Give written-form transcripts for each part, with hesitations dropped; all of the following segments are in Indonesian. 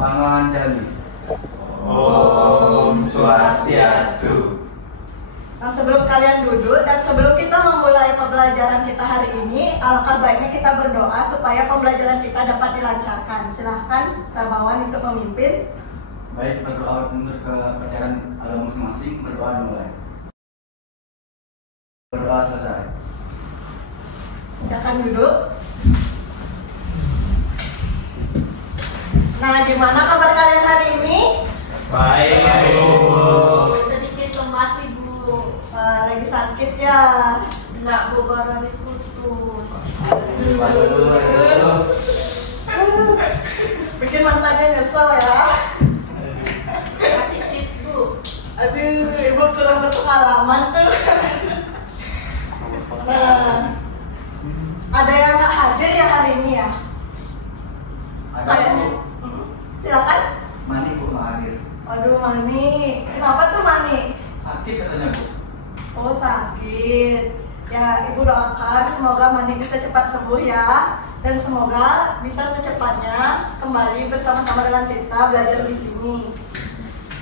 Pangan Candi. Om Swastiastu. Nah, sebelum kalian duduk dan sebelum kita memulai pembelajaran kita hari ini, alangkah baiknya kita berdoa supaya pembelajaran kita dapat dilancarkan. Silahkan Ramawan untuk memimpin. Baik, berdoa untuk kepercayaan agama masing-masing. Berdoa dimulai. Berdoa selesai. Silakan duduk. Nah, gimana kabar kalian hari ini? Baik, Bu. Sedikit lemas Ibu. Lagi sakit ya? Enggak, Bu, baru habis putus. Bikin mantannya nyesel ya? Kasih tips, Bu. Aduh, ibu kurang berpengalaman tuh. Nah, ada yang nggak hadir ya hari ini ya? Ada Kayaknya. Bu. Silakan. Mani Bu nggak hadir. Aduh, Mani. Kenapa tuh Mani? Sakit katanya Bu. Oh, sakit. Ya, ibu doakan semoga Mani bisa cepat sembuh ya. Dan semoga bisa secepatnya kembali bersama-sama dengan kita belajar di sini.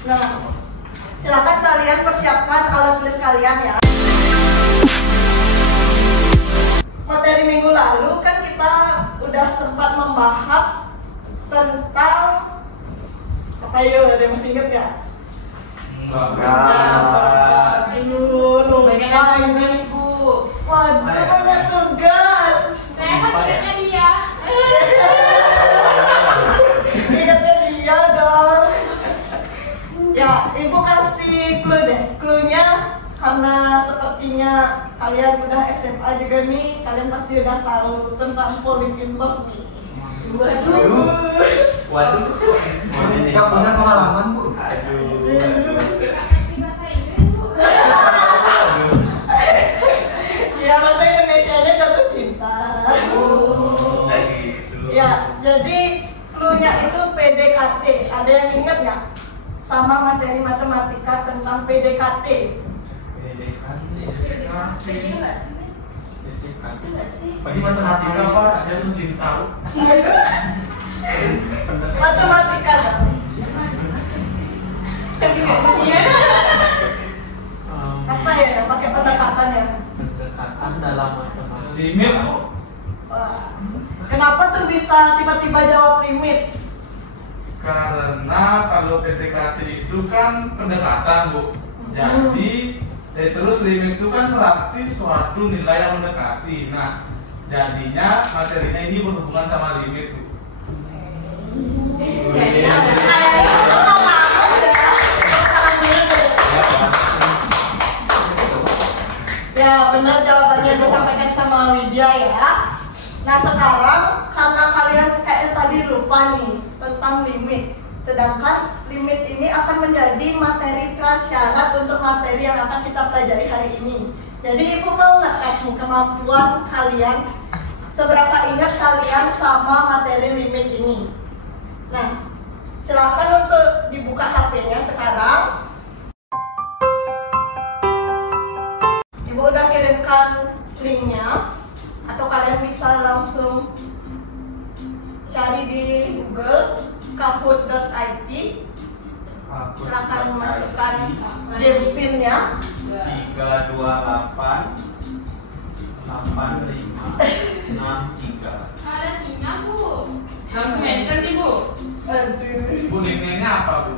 Nah, silakan kalian persiapkan alat tulis kalian ya. Materi minggu lalu kan kita udah sempat membahas tentang apa yuk, ada yang masih inget ya? Enggak. Aduh, lupa Banyak ini. tugas, Bu. Waduh, banyak tugas. Saya kan tidaknya dia. Ingatnya dia dong. Ya, ibu kasih clue deh. Clue-nya karena sepertinya kalian udah SMA juga nih, kalian pasti udah tahu tentang polikintok nih. Waduh. Waduh. Nggak punya pengalaman Bu. Aduh. Bahasa Inggris, Bu. Ya, bahasa Indonesianya jatuh cinta. Oh, gitu. Ya, jadi clue-nya itu PDKT. Ada yang ingat nggak? Sama materi matematika tentang PDKT. Ini enggak sih? Enggak sih? Bagi matematika Pak, jatuh cinta. Matematika dong. Tapi enggak dia. Apa ya yang pakai pendekatan ya? Pendekatan dalam matematika. Limit. Wah, kenapa tuh bisa tiba-tiba jawab limit? Karena kalau PDKT itu kan pendekatan Bu. Jadi terus limit itu kan berarti suatu nilai yang mendekati. Nah, jadinya materinya ini berhubungan sama limit Bu. Kayaknya pengalaman ya. Ya, benar jawabannya disampaikan sama Widya ya. Nah, sekarang karena kalian kayak tadi lupa nih tentang limit. Sedangkan limit ini akan menjadi materi prasyarat untuk materi yang akan kita pelajari hari ini. Jadi ibu mau ngetes kemampuan kalian, seberapa ingat kalian sama materi limit ini. Nah, silakan untuk dibuka HP-nya sekarang. Ibu udah kirimkan linknya, atau kalian bisa langsung cari di Google kahoot.it. Silahkan masukkan game pin-nya. 328 8563. Ada sinyal, Bu. Langsung enter nih, Bu. Aduh. Bu, linknya apa Bu?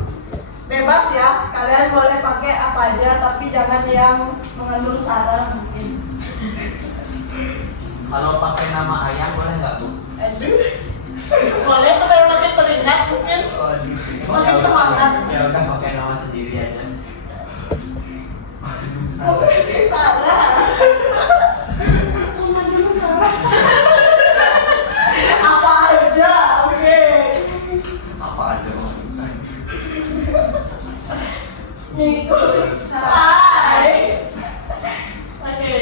Bebas ya, kalian boleh pakai apa aja, tapi jangan yang mengandung sara mungkin. Kalau pakai nama ayam boleh nggak Bu? Aduh. Boleh supaya makin teringat mungkin. Makin semangat. Ya udah pakai nama sendiri aja. Sarah. Apa aja, oke. Apa aja maksud saya? Ngikut say. Oke.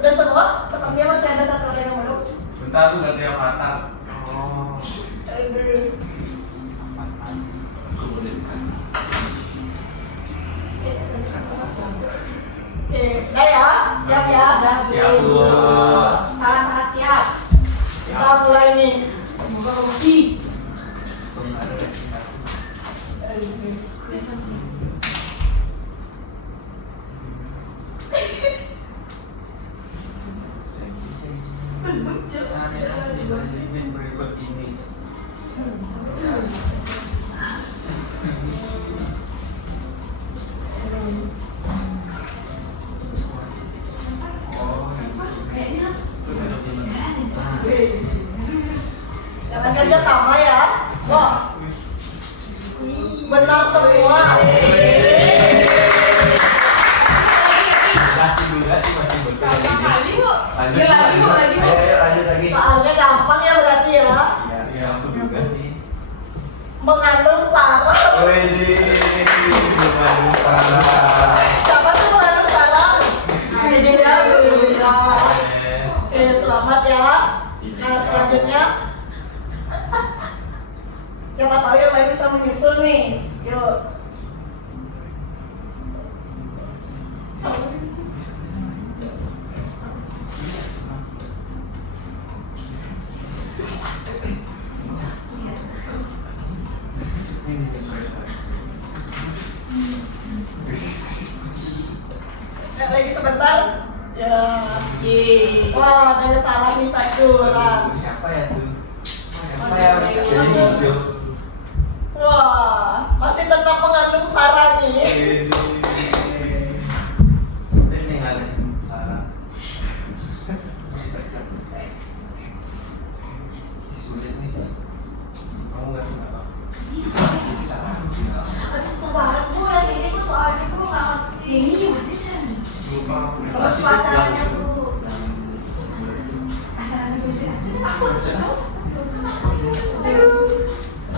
Udah semua? Sepertinya masih ada satu orang yang belum. Bentar Bu, ganti avatar. Oh. Aduh. Oke, udah ya, siap ya. Siap Bu. Sangat-sangat siap. Kita mulai nih. Semoga rugi. sama ya. Wah, benar semua. Juga sih masih betul. Gampang kali bu. Lanjut, Ya lagi bu, lagi bu. Ayo lanjut lagi. Soalnya gampang ya berarti ya. Ya aku juga sih. Mengandung sarang. Wih, mengandung sarang. Siapa tuh mengandung sarang? Amelia. Oke, selamat ya. Nah, selanjutnya siapa tahu yang lain bisa menyusul nih. Yuk. Lagi sebentar. Ya. Yeay. Wah, ada yang salah nih satu orang. Siapa ya tuh? Siapa ya? Jadi hijau. Wah, masih tetap mengandung sarang nih. Sudah nih ada sarang. Susah nih. Kamu nggak kenapa? Aduh susah banget bu, yang ini tuh soalnya bu nggak ngerti. Ini gimana caranya? Lupa aku. Terus pacarnya bu. Asal-asal belajar aja. Aku udah tahu.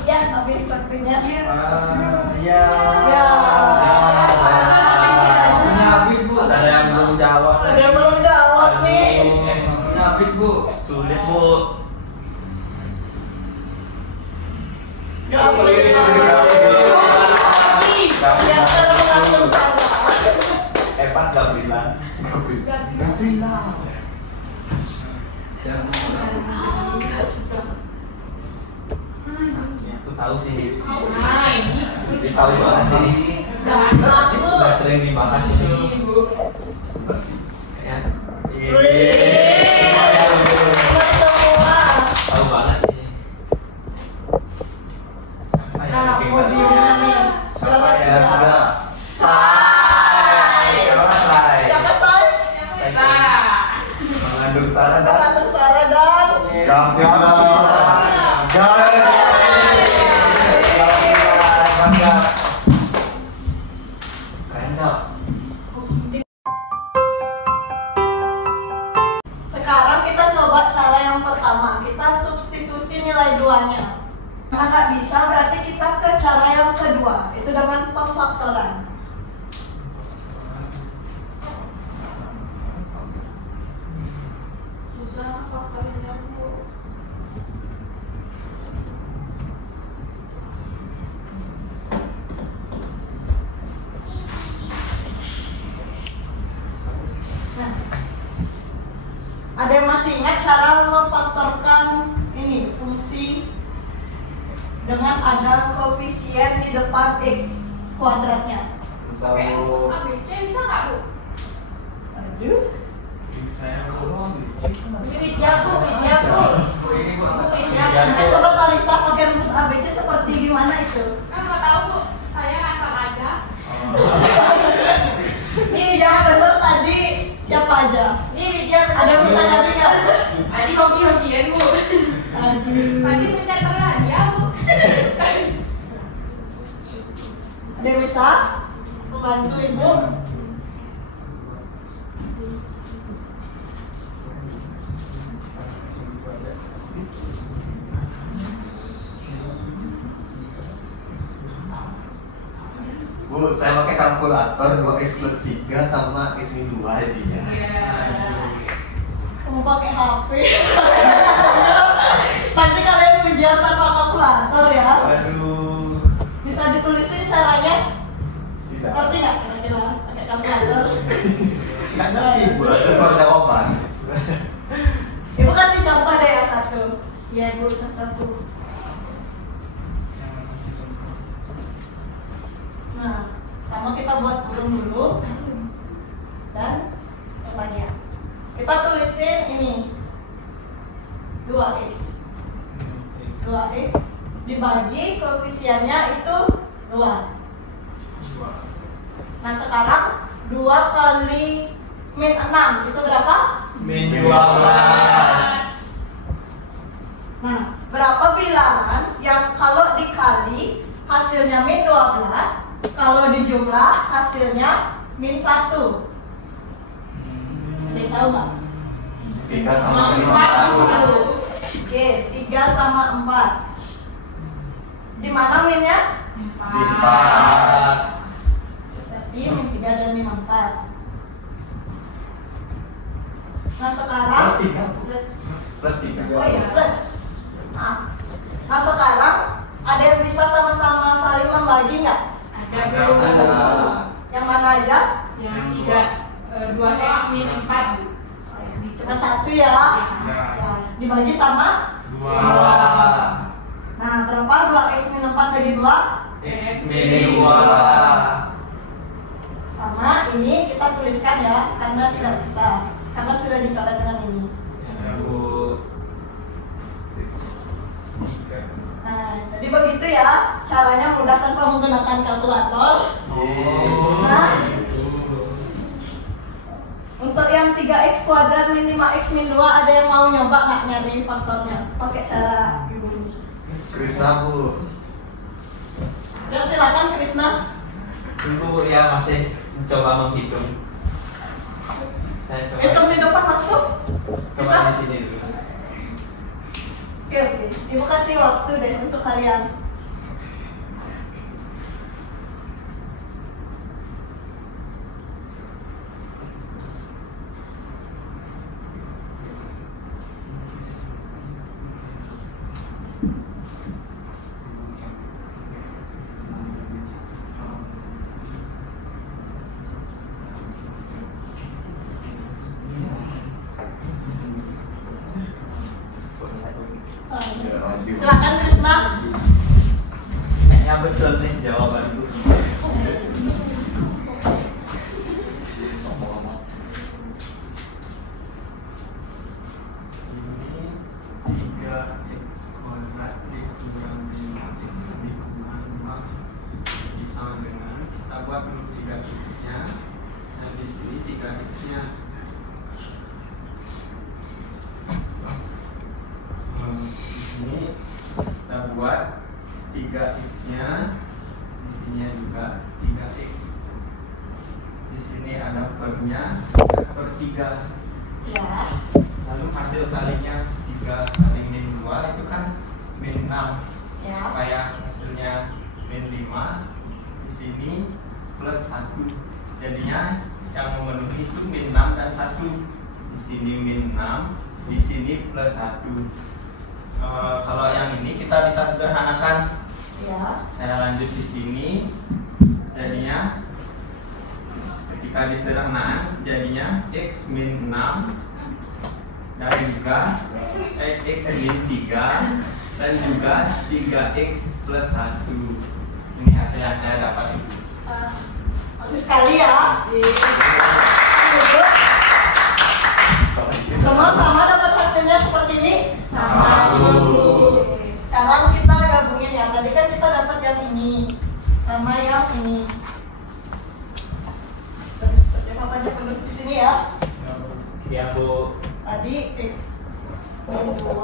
Ya, habis waktunya. Ya. Ya. Waktunya habis bu. Ada yang belum jawab. Ada yang belum jawab nih. Waktunya habis bu. Sulit bu. Gak boleh. Biasa mengandung sarang. Hebat Gabriela. Gabriela. Aku tahu sih. Nah ini. Sih tahu banget sih. Gampang bu. Udah sering dibahas itu. Ya. Semua. Tahu banget sih. Nah, podiumnya nih. Siapa ya? Siapa? Say. Siapa Say? Siapa Say? Mengandung sarang dan Mengandung sarang dan sekarang kita coba cara yang pertama. Kita substitusi nilai duanya. Nah, nggak bisa berarti kita ke cara yang kedua. Itu dengan pemfaktoran. Susah faktornya bu. Nah, ada yang masih ingat cara memfaktorkan ini fungsi dengan ada koefisien di depan x kuadratnya? Pakai rumus ABC bisa nggak bu? Aduh. Ini Widya bu, Widya bu. Bu Widya. Nah, coba Kalista pakai rumus ABC seperti gimana itu? Kan nggak tahu bu, saya ngasal aja. Ini Yang benar tadi siapa aja? Ini Widya. Ada yang bisa nyari nggak? Tadi hoki-hokian bu. Aduh. Tadi pencet hadiah bu. Ada yang bisa membantu ibu? Bu, saya pakai kalkulator 2x plus 3 sama x min 2 jadinya. Kamu pakai HP. Nanti kalian ujian tanpa kalkulator ya. Aduh. Bisa ditulisin caranya? Tidak. Ngerti nggak kira-kira pakai kalkulator? Nggak ngerti, Bu. Itu baru jawaban. Ibu kasih contoh deh ya satu. Ya bu, contoh bu. Nah, pertama kita buat kurung dulu dan semuanya. Kita tulisin ini 2x 2x dibagi koefisiennya itu 2. Nah sekarang 2 kali min 6 itu berapa? min 12. Nah berapa bilangan yang kalau dikali hasilnya min 12, kalau dijumlah hasilnya min 1? Ada tahu nggak? 3 sama 5. Oke, 3 sama 4. Di mana minnya? 4. Jadi min 3 dan min 4. Nah sekarang, Plus 3. oh iya plus. Nah sekarang ada yang bisa sama-sama saling membagi nggak? Ada Bu. Yang mana aja? Yang 2x min 4 Bu. Cuma satu ya. Ya, dibagi sama 2. 2. Nah berapa 2x min 4 bagi 2? X min 2. Sama ini kita tuliskan ya, karena tidak bisa, karena sudah dicoret dengan ini. Ya Bu. Nah, jadi begitu ya caranya mudah tanpa menggunakan kalkulator. Nah, untuk yang 3x kuadrat min 5x min 2 ada yang mau nyoba nggak nyari faktornya pakai cara ibu ini? Krisna Bu. Ya silakan Krisna. Ibu ya masih mencoba menghitung. Saya coba. Hitung di depan langsung. Coba Bisa? di sini dulu. Oke, ibu kasih waktu deh untuk kalian. Silakan Krisna. Kayaknya betul nih jawabanku. Ini 3x kuadrat dikurang 5x dikurang 5 sama dengan kita buat dulu 3x nya dan di sini 3x nya. Ini kita buat 3x nya, di sini juga 3x. Di sini ada pernya per 3. Ya. Lalu hasil kalinya 3 kali min 2 itu kan min 6. Ya. Supaya hasilnya min 5, di sini plus 1. Jadinya yang memenuhi itu min 6 dan 1. Di sini min 6, di sini plus 1. Kalau yang ini kita bisa sederhanakan. Ya. Saya lanjut di sini. Jadinya ketika disederhanakan jadinya x min 6 dan juga x min 3 dan juga 3x plus 1. Ini hasil yang saya dapat. Bagus sekali ya. Sama-sama dapat hasilnya seperti ini. Oke. Sekarang kita gabungin ya. Tadi kan kita dapat yang ini sama yang ini. Seperti apa aja penduduk di sini ya. Siap Bu. Tadi x min 2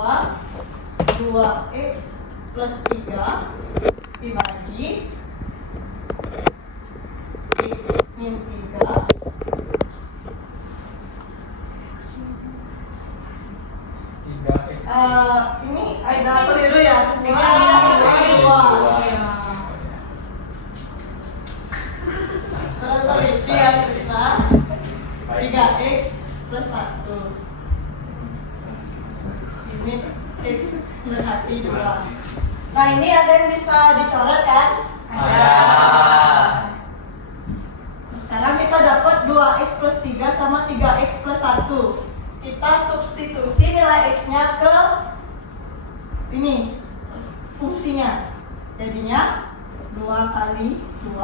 2x plus 3 dibagi x min 3 ini ada keliru ya. Ini ada min 2. Terus teliti ya Krisna. 3x plus 1. Ini x mendekati 2. Nah ini ada yang bisa dicoret kan? Ada. Sekarang kita dapat 2x plus 3 sama 3x plus 1. Kita substitusi nilai x-nya ke ini fungsinya. Jadinya 2 kali 2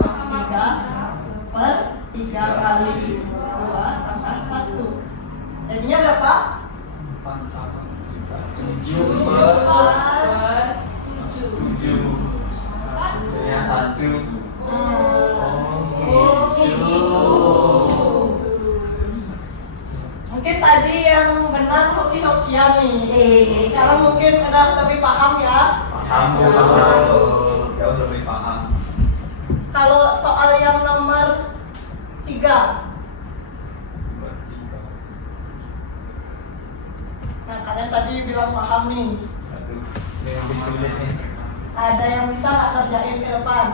plus 3 per 3 kali 2 pangkat 1. Jadinya berapa? 7 per 7. Hasilnya 1. Mungkin tadi yang benar hoki-hoki Kian nih. Sekarang mungkin udah lebih paham ya. Paham Bu. Jauh lebih paham. Kalau soal yang nomor 3. Nah, kalian tadi bilang paham nih. Aduh, ini lebih sulit nih. Ada yang bisa nggak kerjain ke depan?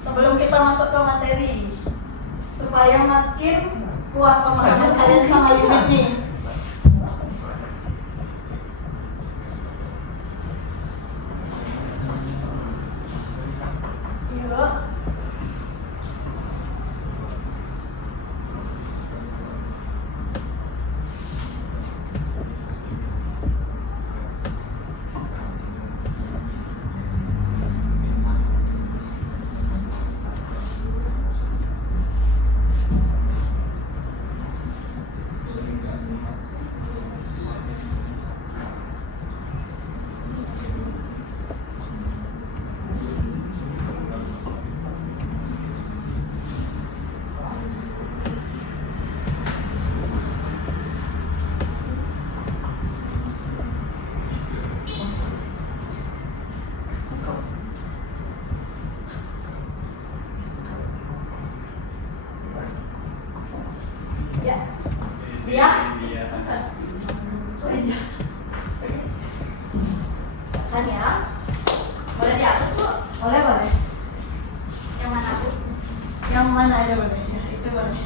Sebelum kita masuk ke materi, supaya makin kuat pemahaman kalian sama limit nih. Yuk. Ya. Dia? Oh iya. Kan ya? Boleh dihapus Bu? Boleh, boleh. Yang mana Bu? Yang mana aja boleh. Ya, itu boleh.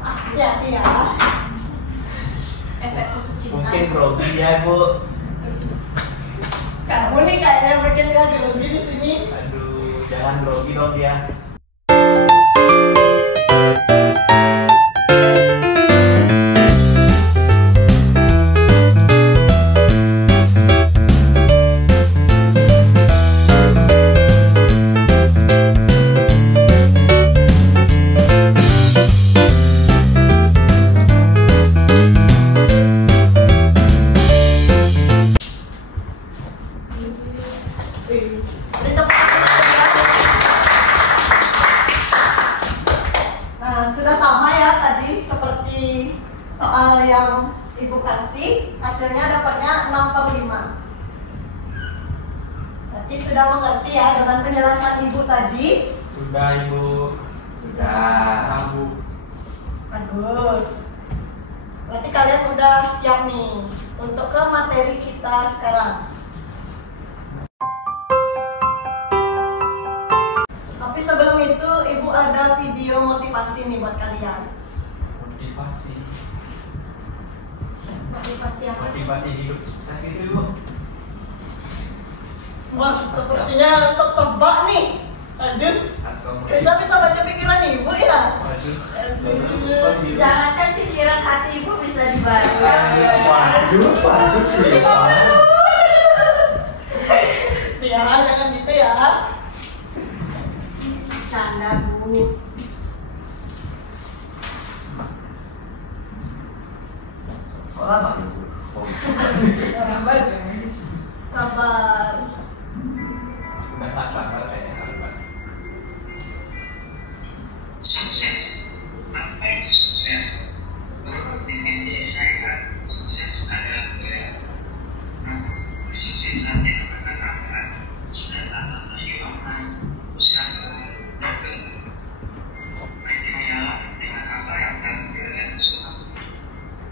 Hati-hati ya. Efek putus cinta. Mungkin grogi ya Bu. Kamu nih kayaknya bikin dia grogi di sini. Aduh, jangan grogi dong ya. Beri tepuk tangan ya. Nah, sudah sama ya tadi seperti soal yang Ibu kasih, hasilnya dapatnya 6/5. Berarti sudah mengerti ya dengan penjelasan Ibu tadi. Sudah Ibu. Sudah. Bu. Bagus. Berarti kalian udah siap nih untuk ke materi kita sekarang. Tapi sebelum itu, Ibu ada video motivasi nih buat kalian. Motivasi. Motivasi apa? Motivasi hidup sukses itu Ibu. Wah, sepertinya tertebak nih. Aduh, Atau bisa baca pikiran Ibu ya? Waduh. Jangankan pikiran hati Ibu bisa dibaca. Waduh. Ya, jangan gitu ya. Canda Bu. Kok lama Ibu? Sabar guys. Sabar. Udah tak sabar kayaknya. Sukses. Apa itu sukses? Menurut definisi saya, sukses adalah keberhasilan. Kesuksesan yang berkembang sudah tak terjuangkan usaha dan percayalah dengan apa yang telah kalian usahakan.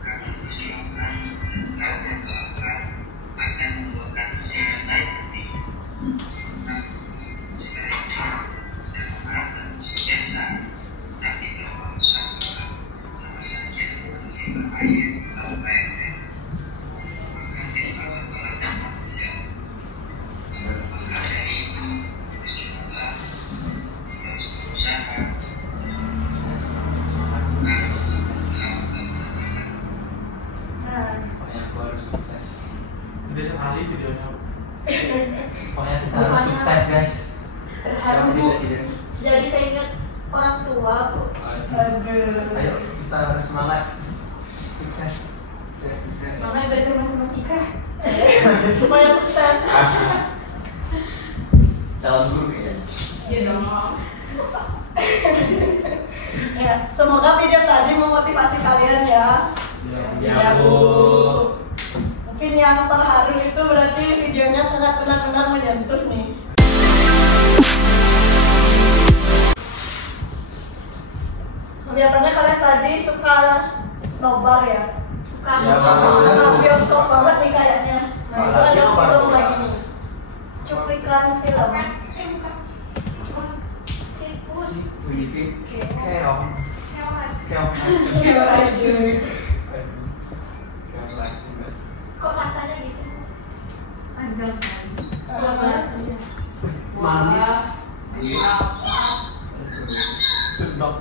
Karena perjuangan dan karya kelakuan akan membuahkan hasil yang baik nanti. Sebaliknya, sudah mengatakan suksesan, tapi kalau usaha sama saja lebih berbahaya kalau baik-baik. Maka tidak berkembang manusia. Maka dari itu, bercoba, terus berusaha. Nah, Pokoknya aku harus sukses. Sudah sekali videonya. Pokoknya kita harus sukses guys. terharu Bu. Jadi keinget orang tua Bu. Aduh. Ayo kita harus semangat. Sukses. Sukses. Semangat belajar matematika. Supaya sukses. Calon guru ya. Ya, semoga video tadi memotivasi kalian ya. Ya Bu. Mungkin yang terharu itu berarti videonya sangat benar-benar menyentuh nih. Kelihatannya kalian tadi suka nobar ya. Suka Ya, Suka bioskop banget nih kayaknya. Nah itu ada Nobar, film nobar. lagi nih. Cuplikan film. Keong. Keong. Kok matanya gitu? Panjang Manis. Sedap.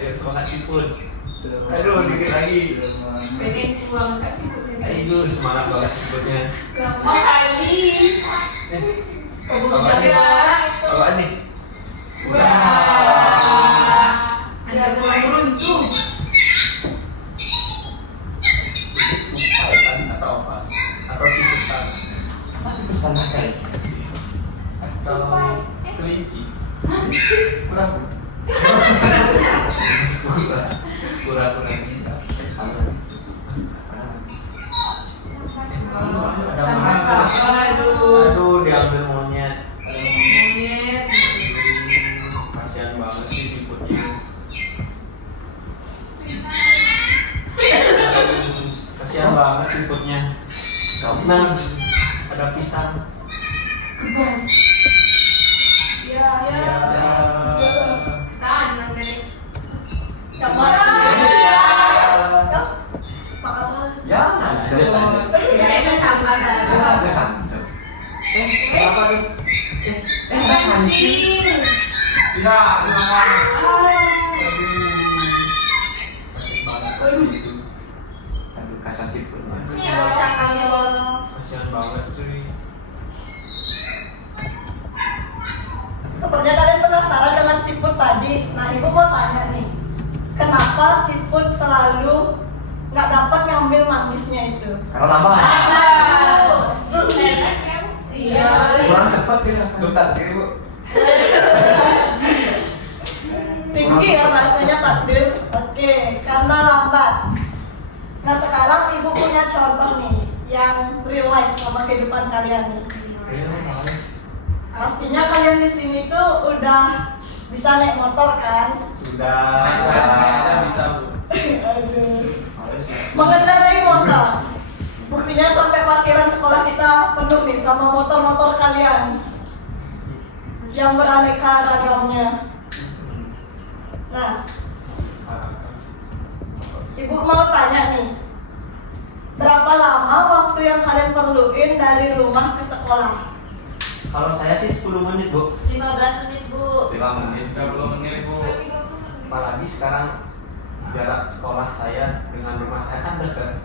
Ayo semangat siput. Aduh, dikit lagi. pengen uang kasih Ayo semangat banget siputnya. gampang kali Apaan nih? Apaan nih? ada orang beruntung Apaan atau apa? Atau tipusan? Tipusan kayak Atau kelinci? Kurang. Pura-pura kita. Ada mana? Aduh, diambil monyet. monyet Kasihan banget sih siputnya. Kasihan banget siputnya. Nah, ada pisang. bebas ya tangan dari Coba. Ya, lanjut. ya itu sama Ada lanjut. Apa nih? mancing Ya, tenang. Aduh, kasar siput. ya cakal Kasihan banget cuy. Sepertinya kalian penasaran dengan siput tadi. Nah, ibu mau tanya nih, kenapa siput selalu nggak dapat ngambil mangisnya itu? Kalau lambat. iya Kurang cepat ya. Bentar, kiri Bu. Tinggi ya bahasanya takdir. Oke, karena lambat. Nah sekarang ibu punya contoh nih yang real life sama kehidupan kalian nih. Pastinya kalian di sini tuh udah bisa naik motor kan? Sudah. Kayaknya bisa Bu. Aduh. Mengendarai motor. Buktinya sampai parkiran sekolah kita penuh nih sama motor-motor kalian yang beraneka ragamnya. Nah, ibu mau tanya nih, berapa lama waktu yang kalian perluin dari rumah ke sekolah? Kalau saya sih 10 menit Bu. 15 menit bu 5 menit. 30 menit Bu. Apalagi sekarang jarak sekolah saya dengan rumah saya kan dekat.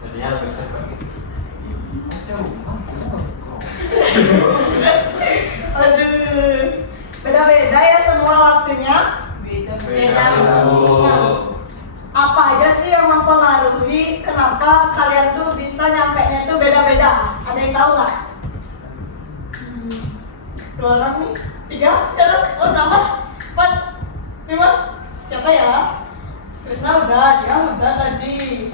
Jadinya lebih cepat gitu. Aduh, beda-beda ya semua waktunya. beda Bu. Nah, apa aja sih yang mempengaruhi kenapa kalian tuh bisa nyampenya tuh beda-beda? Ada yang tahu nggak? 2 orang nih, 3 sekarang, oh tambah 4, 5, siapa ya? Krisna udah, dia udah tadi.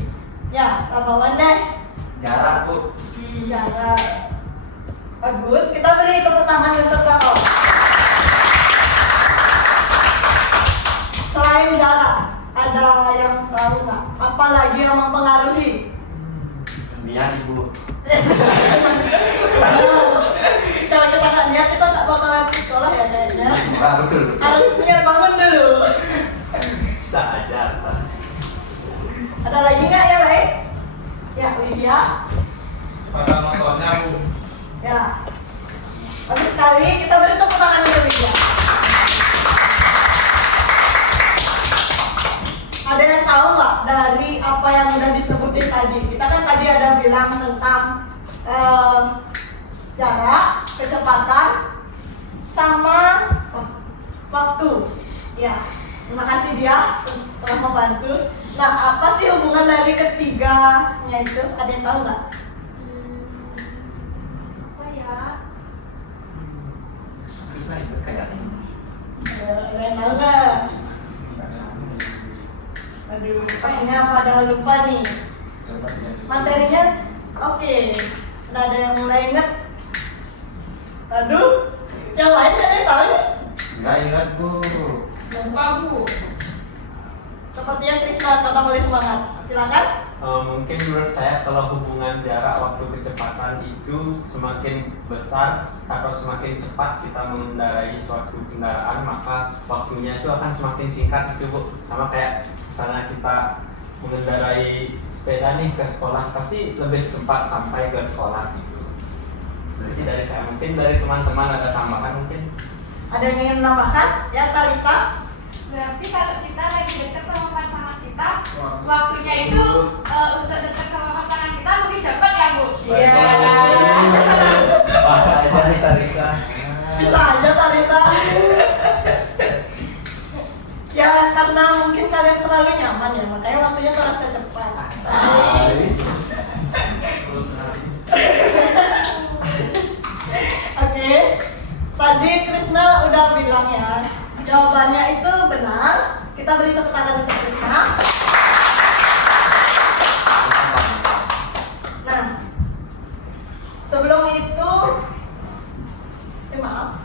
Ya, Ramawan deh. Jarak Bu. Jarak. Bagus, kita beri tepuk tangan untuk Ramawan. Selain jarak, ada yang tahu nggak? Apalagi yang mempengaruhi? Niat ibu. Kalau kita nggak niat, kita nggak bakalan ke sekolah ya kayaknya. Ah, betul. Harus niat bangun dulu. Bisa aja. Ada lagi nggak ya, Lek? Ya, Widya. Kecepatan motornya Bu. Ya. Bagus sekali, kita beri tepuk tangan untuk Widya. Ada yang tahu nggak dari apa yang udah disebutin tadi? Kita kan tadi ada bilang tentang jarak, kecepatan, sama waktu. Ya, terima kasih dia telah membantu. Nah, apa sih hubungan dari ketiganya itu? Ada yang tahu nggak? Apa ya? Terus lah itu kayaknya. Ada yang tahu nggak? Aduh, sepertinya pada lupa nih. Materinya, oke. Udah ada yang mulai inget? Aduh, yang lain ada yang tahu nih? Nggak ingat Bu. Lupa Bu. Sepertinya Krisna, tetap boleh semangat. Silakan. Mungkin menurut saya kalau hubungan jarak waktu kecepatan itu semakin besar atau semakin cepat kita mengendarai suatu kendaraan, maka waktunya itu akan semakin singkat gitu Bu. Sama kayak misalnya kita mengendarai sepeda nih ke sekolah, pasti lebih cepat sampai ke sekolah gitu. Itu sih dari saya. Mungkin dari teman-teman ada tambahan mungkin. Ada yang ingin menambahkan? Ya, Kalisa. Berarti kalau kita lagi dekat sama pasangan kita, waktunya itu untuk dekat sama pasangan kita lebih cepat ya Bu? Iya. Bahasa aja nih Tarisa. Bisa aja Tarisa. Ya, karena mungkin kalian terlalu nyaman ya, makanya waktunya terasa cepat. Oke, tadi Krisna udah bilang ya, jawabannya itu benar. Kita beri tepuk tangan untuk Krisna. Nah, sebelum itu, maaf.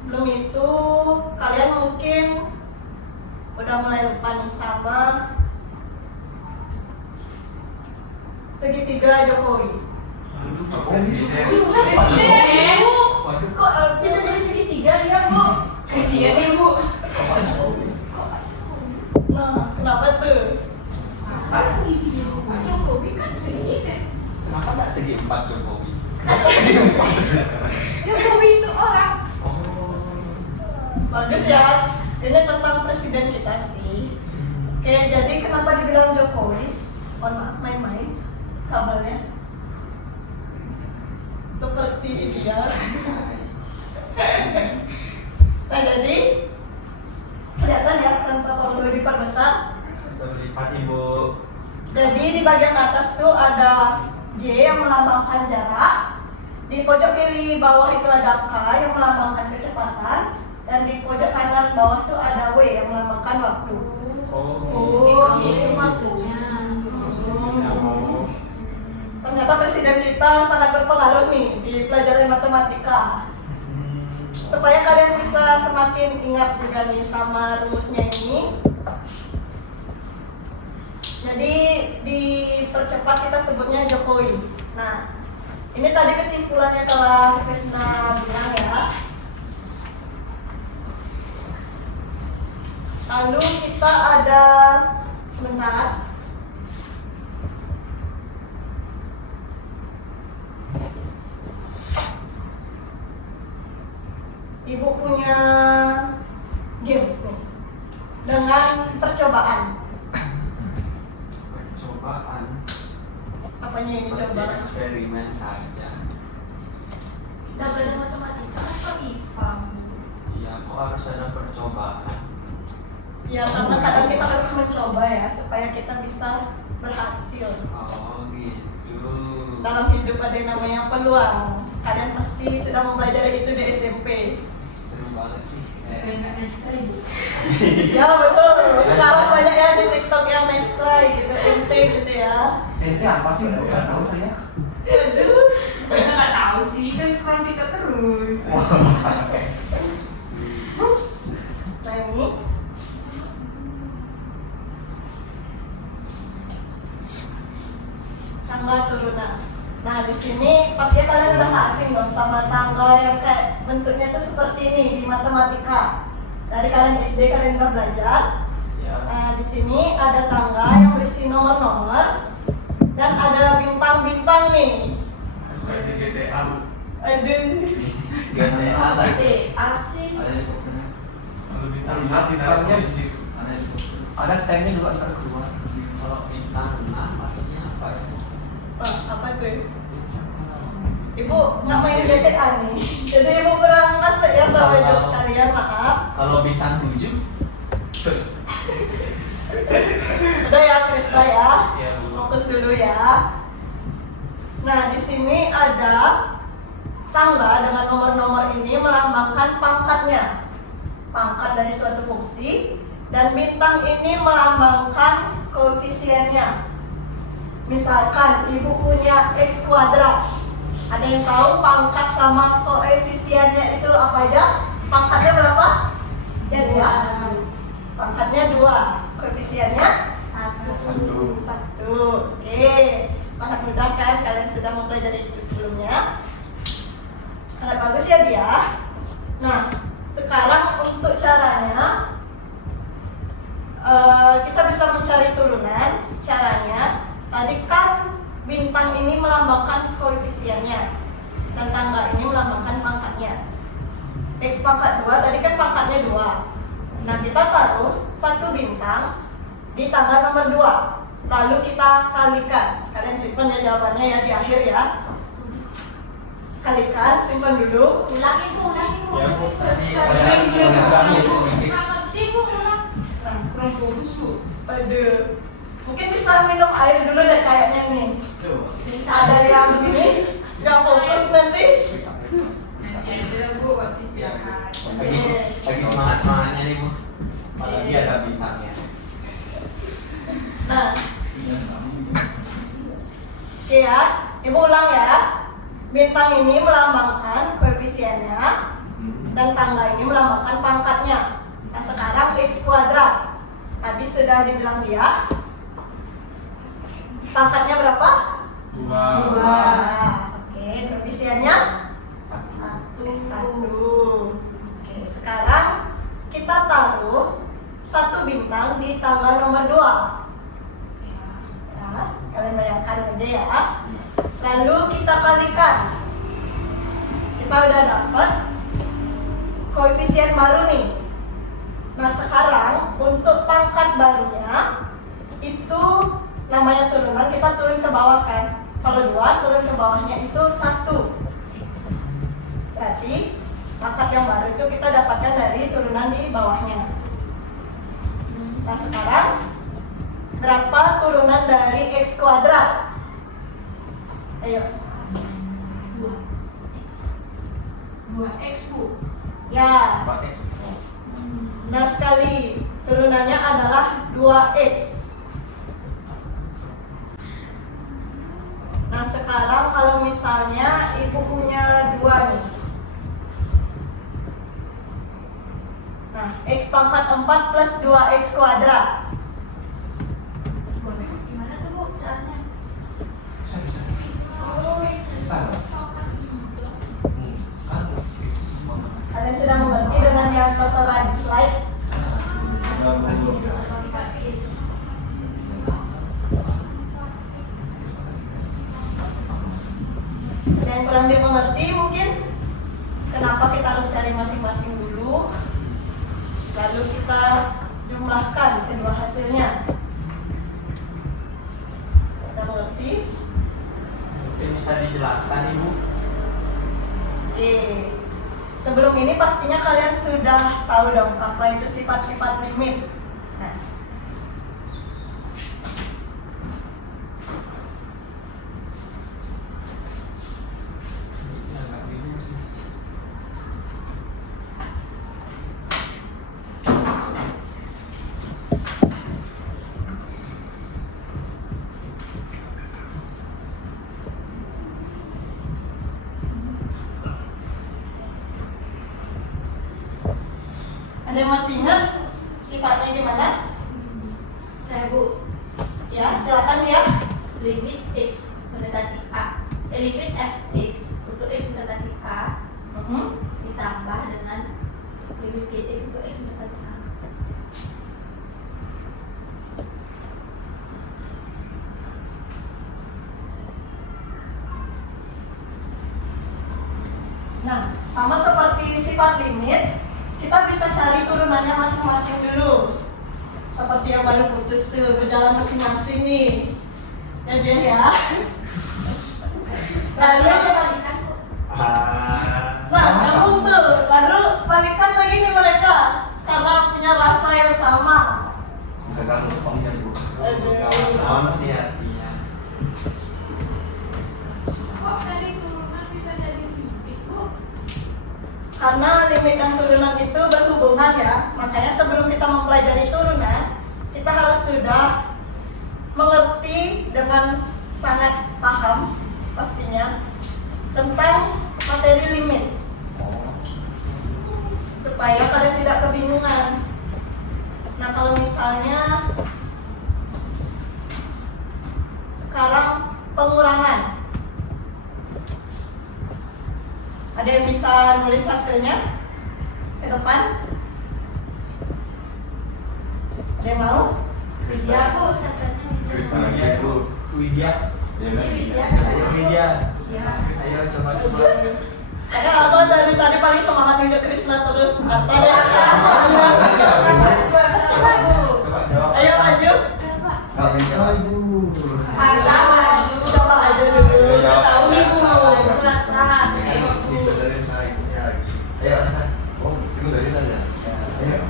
Sebelum itu, kalian mungkin udah mulai lupa nih sama segitiga Jokowi. Presiden Bu. Kok bisa jadi segitiga dia Bu? Kasian ya Bu. Nah, kenapa tuh? Apa segitiga Bu? Jokowi kan presiden. Kenapa nggak segi empat Jokowi? Jokowi itu orang. Bagus ya, ini tentang presiden kita sih. Oke, jadi kenapa dibilang Jokowi? Mohon maaf, main-main kabarnya. Seperti dia. Nah, jadi kelihatan ya tanpa perlu diperbesar. Coba lipat Ibu. Jadi di bagian atas tuh ada J yang melambangkan jarak. Di pojok kiri bawah itu ada K yang melambangkan kecepatan. Dan di pojok kanan bawah tuh ada W yang melambangkan waktu. Oh. Itu maksudnya. Ternyata presiden kita sangat berpengaruh nih di pelajaran matematika. Supaya kalian bisa semakin ingat juga nih sama rumusnya ini. Jadi dipercepat kita sebutnya Jokowi. Nah, ini tadi kesimpulannya telah Krisna bilang ya. Lalu kita ada sebentar. Ibu punya games nih dengan percobaan. Percobaan. Apanya yang dicoba? Eksperimen saja. Kita belajar matematika atau IPA? Iya, kok harus ada percobaan? Ya, karena kadang kita harus mencoba ya supaya kita bisa berhasil. Oh gitu. Dalam hidup ada yang namanya peluang. Kalian pasti sudah mempelajari itu di SMP. Seru banget sih. Supaya nggak nestre Bu. Ya betul. Sekarang banyak ya di TikTok yang nestray gitu, ente gitu ya. Ini apa sih? Nggak tahu saya. Aduh. Masa nggak tahu sih, kan scroll TikTok terus. Ups. Nah ini. Tangga turunan. Nah di sini pasti kalian udah nggak asing dong sama tangga yang kayak bentuknya tuh seperti ini di matematika. Dari kalian SD kalian udah belajar. Ya. Nah di sini ada tangga yang berisi nomor-nomor dan ada bintang-bintang nih. Kayak di GTA. Aduh. GTA lagi. Asik. Ada helikopternya. Kalau bintang mati dalamnya di situ. Ada helikopter. Ada tanknya juga ntar keluar. Kalau bintang 6 maksudnya apa ya? Wah, apa tuh? Ibu nggak main GTA nih. Jadi ibu kurang masuk ya sama jokes kalian, maaf. Kalau bintang 7 Terus Udah ya, Krisna ya. Iya, Bu. Fokus dulu ya. Nah, di sini ada tangga dengan nomor-nomor ini melambangkan pangkatnya. Pangkat dari suatu fungsi, dan bintang ini melambangkan koefisiennya. Misalkan ibu punya x kuadrat. Ada yang tahu pangkat sama koefisiennya itu apa aja? Pangkatnya berapa? Ya 2. Pangkatnya 2. Koefisiennya 1. Oke, sangat mudah kan? Kalian sudah mempelajari itu sebelumnya. Sangat bagus ya dia. Nah, sekarang untuk caranya kita bisa mencari turunan. Caranya tadi kan bintang ini melambangkan koefisiennya dan tangga ini melambangkan pangkatnya. X pangkat 2 tadi kan pangkatnya 2. Nah, kita taruh satu bintang di tangga nomor 2. Lalu kita kalikan. Kalian simpan ya jawabannya ya di akhir ya. Kalikan, simpan dulu. Ulangi Bu. Ya, Bu. Aduh, mungkin bisa minum air dulu deh kayaknya nih. Ada yang ini nggak fokus nanti. Lagi semangat-semangatnya nih, Bu. Apalagi ada bintangnya. Nah, oke ya, ibu ulang ya. Bintang ini melambangkan koefisiennya dan tangga ini melambangkan pangkatnya. Nah, sekarang x kuadrat. Tadi sudah dibilang dia. Pangkatnya berapa? 2. Oke, koefisiennya 1. Oke, sekarang kita taruh satu bintang di tangga nomor 2. Nah, kalian bayangkan aja ya. Lalu kita kalikan. Kita udah dapat koefisien baru nih. Nah, sekarang untuk pangkat barunya itu namanya turunan, kita turun ke bawah kan. Kalau 2 turun ke bawahnya itu 1. Berarti pangkat yang baru itu kita dapatkan dari turunan di bawahnya. Nah, sekarang berapa turunan dari x kuadrat? Ayo. 2x Bu. Ya, benar sekali. Turunannya adalah 2x. Nah, sekarang kalau misalnya ibu punya 2 nih. Nah, x pangkat 4 plus 2x kuadrat. Gimana tuh Bu caranya? Kalian sudah mengerti dengan yang tertera di slide? Yang kurang dimengerti mungkin kenapa kita harus cari masing-masing dulu, lalu kita jumlahkan kedua hasilnya. Sudah mengerti? Mungkin bisa dijelaskan, Ibu? Oke. Sebelum ini pastinya kalian sudah tahu dong apa itu sifat-sifat limit. Nah, ada yang masih ingat sifatnya gimana? Saya Bu. Ya, silakan ya. Limit x mendekati a. Limit fx untuk x mendekati a ditambah dengan limit gx untuk x mendekati a. Nah, sama seperti sifat limit, kita bisa cari turunannya masing-masing dulu. Seperti yang baru putus tuh, berjalan masing-masing nih. Ya, Jen ya. Lalu, Balikan Bu. nah, nyambung tuh. Lalu balikan lagi nih mereka karena punya rasa yang sama. Enggak lupa Sama sih artinya. Kok dari turunan bisa jadi limit, Bu? Karena limit dan turunan itu berhubungan ya. Makanya sebelum kita mempelajari turunan, kita harus sudah mengerti dengan sangat paham pastinya tentang materi limit supaya kalian tidak kebingungan. Nah, kalau misalnya sekarang pengurangan, ada yang bisa nulis hasilnya ke depan? Ada yang mau? Ya, Bu, katanya. Kristalnya itu Widya. Widya. Ayo coba. Ada apa dari tadi paling semangat Widya Krishna terus kata ya. Coba jawab. Ayo maju. nggak bisa ibu. Coba aja dulu. Tahu nih, Bu. Perasaan. Dari saya lagi. Ayo. Oh, itu dari tanya. Ayo.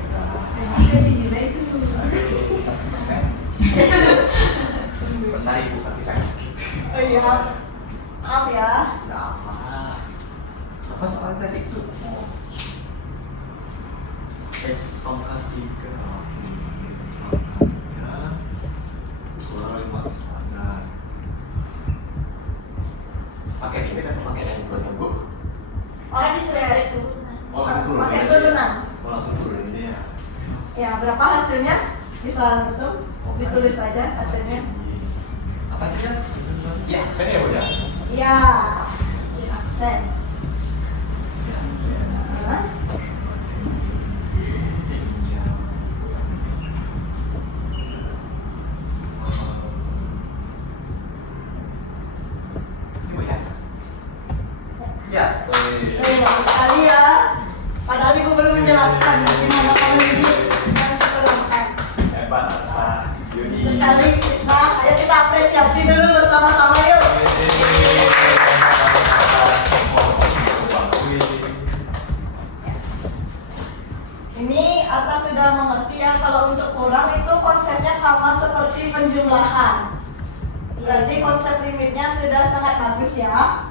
Bentar ibu kaki saya sakit. Oh iya. Maaf ya. Nggak apa. Apa soal tadi itu? X pangkat 3 kurang 5 standar. Pakai limit atau pakai yang buatnya bu? Kan disuruh turunan. Oh, langsung turun. Pakai turunan. Oh, langsung turun ini ya. Ya, berapa hasilnya? Bisa langsung ditulis saja hasilnya. Apa dia? Ya, saya ya udah. Iya. Di aksen. Nah, Ibu ya. Ya. bagus sekali ya. Padahal ibu belum menjelaskan bagaimana kamu ini dan keperluan. Hebat, Pak. Yudi. Sekali Krisna, ayo kita apresiasi dulu bersama-sama yuk. Ini Atta sudah mengerti ya, kalau untuk kurang itu konsepnya sama seperti penjumlahan. Berarti konsep limitnya sudah sangat bagus ya.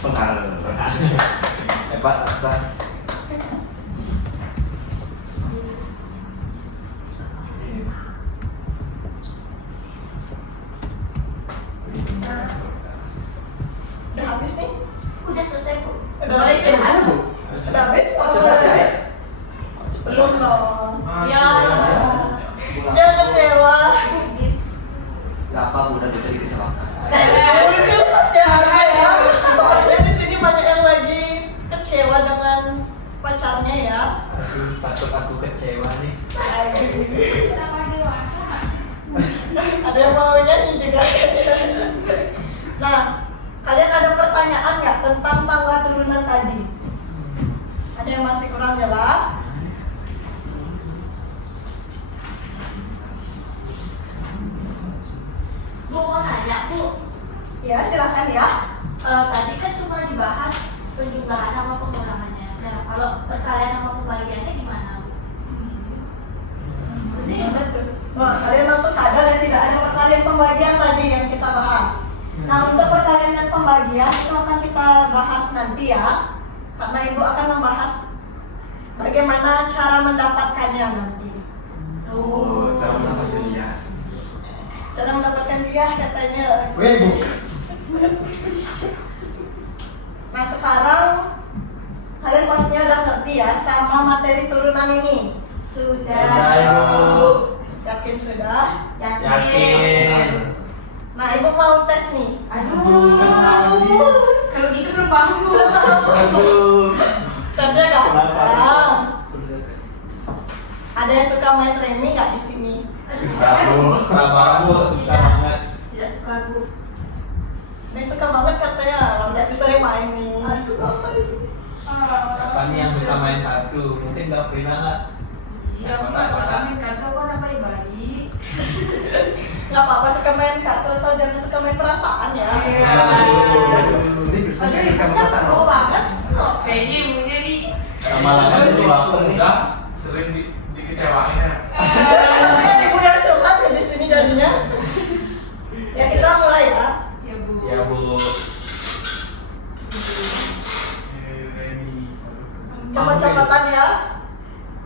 Sengar. Hebat, Pak. Udah habis nih? Udah selesai, Bu. Udah habis ya? Udah habis? Oh, udah habis? Belum dong. Ya. Dia kecewa. Gak apa, Bu, udah bisa dikecewakan. Lucu ya, ya. Soalnya di sini banyak yang lagi kecewa dengan pacarnya ya. Aduh, patut aku kecewa nih. Sama dewasa masih. Ada yang maunya sih juga. Nah, kalian ada pertanyaan nggak tentang tangga turunan tadi? Ada yang masih kurang jelas? Bu, mau nanya, Bu. Ya, silakan ya. Tadi kan cuma dibahas penjumlahan sama pengurangannya. Nah, kalau perkalian sama pembagiannya gimana, Bu? Banget tuh. Wah, kalian langsung sadar ya tidak ada perkalian pembagian tadi yang kita bahas. Nah, untuk perkalian dan pembagian itu akan kita bahas nanti ya. Karena ibu akan membahas bagaimana cara mendapatkannya nanti. Oh, cara mendapatkan dia. Cara mendapatkan dia katanya. Weh, Bu. Nah, sekarang kalian pastinya udah ngerti ya sama materi turunan ini. Sudah. Sudah, Ibu. Yakin sudah? Yakin. Nah, ibu mau tes nih. Aduh. Kalau gitu belum paham, Bu. Aduh. Tesnya nggak? Kenapa? Ah. Ada yang suka main remi nggak di sini? Bisa, Bu. Kenapa Bu? Suka banget. Tidak suka, Bu. Ada yang suka banget katanya. Udah sering main nih. Siapa nih yang suka main kartu? Mungkin Mbak Prina nggak? Iya, Bu. Kalau main kartu kok namanya bayi. Nggak apa-apa suka main kartu, asal jangan suka main perasaan ya. Ini bisa Aduh, suka ibu perasaan. kan banget. Oke, ini ibunya nih. Lama-lama jadi baper nih. Udah sering dikecewain ya. Biasanya ibu yang curhat ya di sini jadi jadinya. Ya kita mulai ya. Ya Bu. Ya Bu. Cepet-cepetan ya.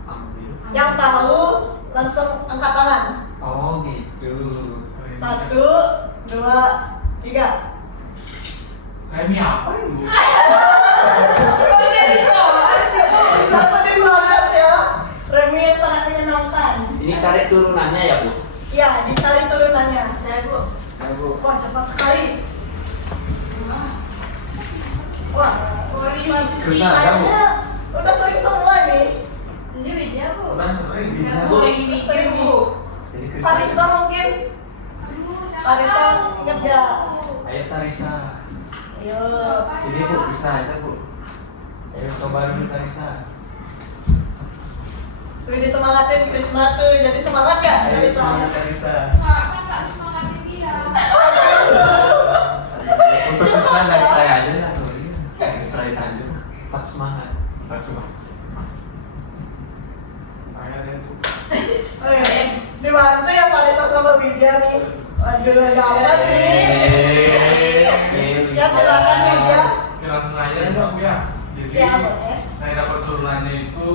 Ambil. Yang tahu langsung angkat tangan. Oh gitu. 1, 2, 3. Remi apa ini? Kok jadi soal sih Bu? Langsung di 15 ya. Remi sangat menyenangkan. Ini cari turunannya ya Bu? Ya, dicari turunannya. Saya Bu. Ya Bu. Wah, cepat sekali. Wah, masih Susah, kan, Bu? kayaknya udah sering semua nih. Ini media Bu. Udah sering. Ya Bu lagi mikir Bu. Jadi Tarisa mungkin. Aduh, siapa Tarisa tahu? ingat gak? Ayo Tarisa. Ayo. Ini Bu, bisa aja Bu. Ayo coba dulu Tarisa. Tuh disemangatin Krisma tuh, jadi semangat gak? Ayo Tarisa? semangat Tarisa. Enggak, kan enggak semangatin dia. Untuk Krisna nggak stray aja lah, sorry. Stray saja. Tetap semangat. Tetap semangat. Saya deh Bu. Oke, dibantu ya Tarisa sama Widya nih. Aduh, gawat nih. Ya silakan Widya. Oke, langsung aja ya Bu ya. Jadi Ya, boleh. saya dapat turunannya itu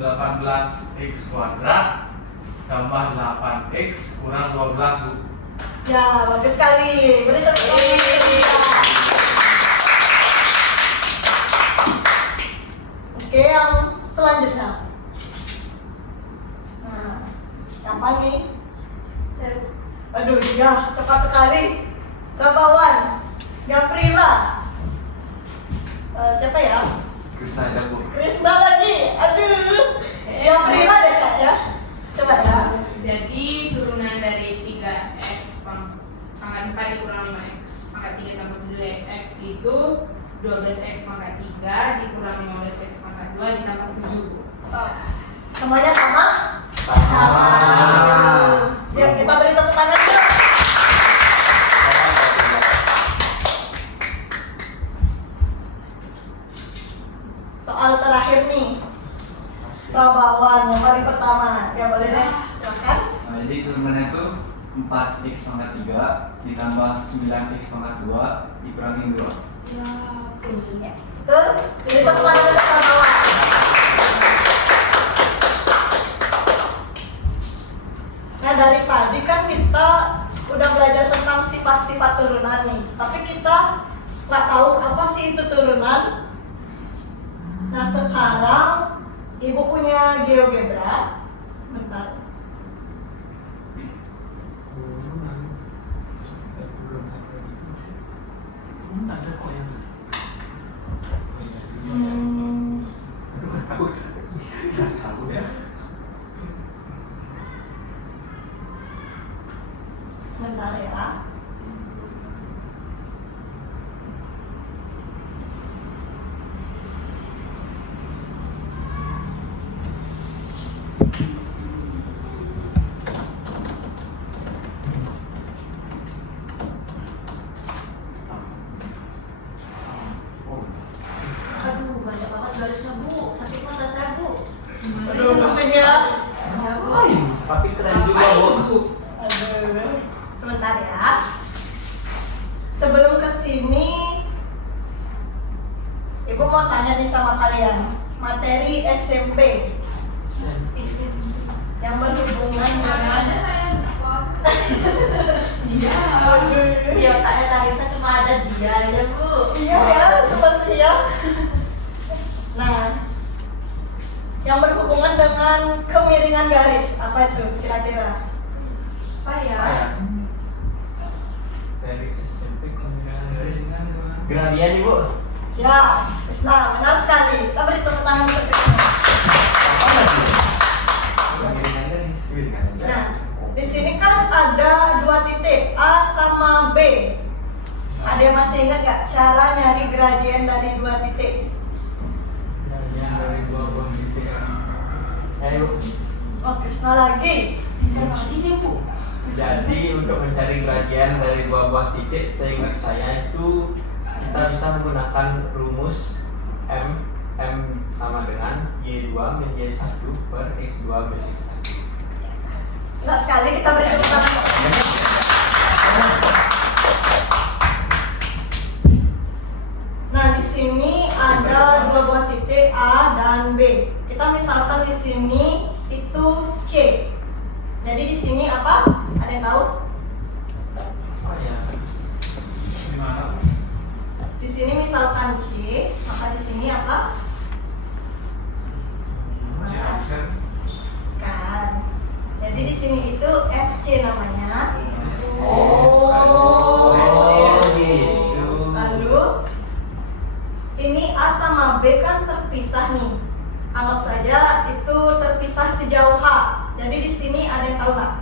18x kuadrat tambah 8x kurang 12 Bu. Ya, bagus sekali. Beri tepuk tangan. Oke, yang selanjutnya. Nah, gampang nih. Saya Bu. Aduh, dia cepat sekali. Rabawan, Gavrila. Siapa ya? Krisna aja Bu. Krisna lagi. Aduh, Gavrila deh kak ya. Coba ya. Jadi turunan dari 3x pangkat 4 dikurang 5x pangkat 3 tambah 7x itu 12x pangkat 3 dikurang 15x pangkat 2 ditambah 7. Oh, semuanya sama? Sama. Ya, kita beri tepuk tangan yuk. Soal terakhir nih. Rabawan yang paling pertama. Ya boleh deh, silakan. Nah, jadi turunannya itu 4x pangkat 3 ditambah 9x pangkat 2 dikurangi 2. Ya, betul. Ini tepuk tangan untuk Rabawan. Nah, dari tadi kan kita udah belajar tentang sifat-sifat turunan nih. Tapi kita nggak tahu apa sih itu turunan. Nah, sekarang Ibu punya GeoGebra. Sebentar. Ada kok yang aduh takut takut ya. Bentar ya. Aduh, banyak banget garisnya Bu. Sakit mata saya Bu. Aduh, pusing ya. Ya Bu. Tapi keren juga Bu. Aduh. Sebentar ya. Sebelum kesini, Ibu mau tanya nih sama kalian. Materi SMP yang berhubungan dengan Iya. Di otaknya Tarisa cuma ada dia aja Bu. iya ya, seperti ya. Nah, yang berhubungan dengan kemiringan garis apa itu kira-kira? Apa ya? Dari SMP kemudian dari sini Gradien Ibu. Ya, nah benar sekali. Kita beri tepuk tangan untuk Krisna. Nah, di sini kan ada 2 titik A sama B. Ada yang masih ingat nggak cara nyari gradien dari 2 titik? dari dua buah titik. Ayo. Oh, Krisna lagi. Ini Bu. Jadi untuk mencari gradien dari dua buah titik, seingat saya itu kita bisa menggunakan rumus M sama dengan Y2 min Y1 per X2 min X1. Nah, sekali kita beri tepuk tangan. Nah, di sini ada dua buah titik A dan B. Kita misalkan di sini itu C. Jadi di sini apa? Ada yang tahu? Oh ya. Gimana? Di sini misalkan C, maka di sini apa? Jackson. Kan. Jadi di sini itu FC namanya. Oh, gitu. Lalu ini A sama B kan terpisah nih. Anggap saja itu terpisah sejauh H. Jadi di sini ada yang tahu nggak?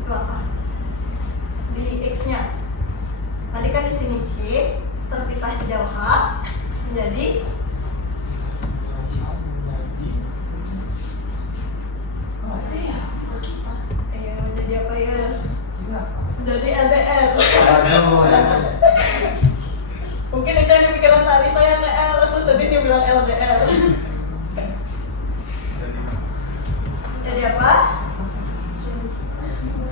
Itu apa? Di X-nya. Tadi kan di sini C terpisah sejauh H menjadi menjadi apa ya? Jadi LDR. Mungkin itu yang pikiran tadi saya LDR, sesedih dia bilang LDR. Jadi apa?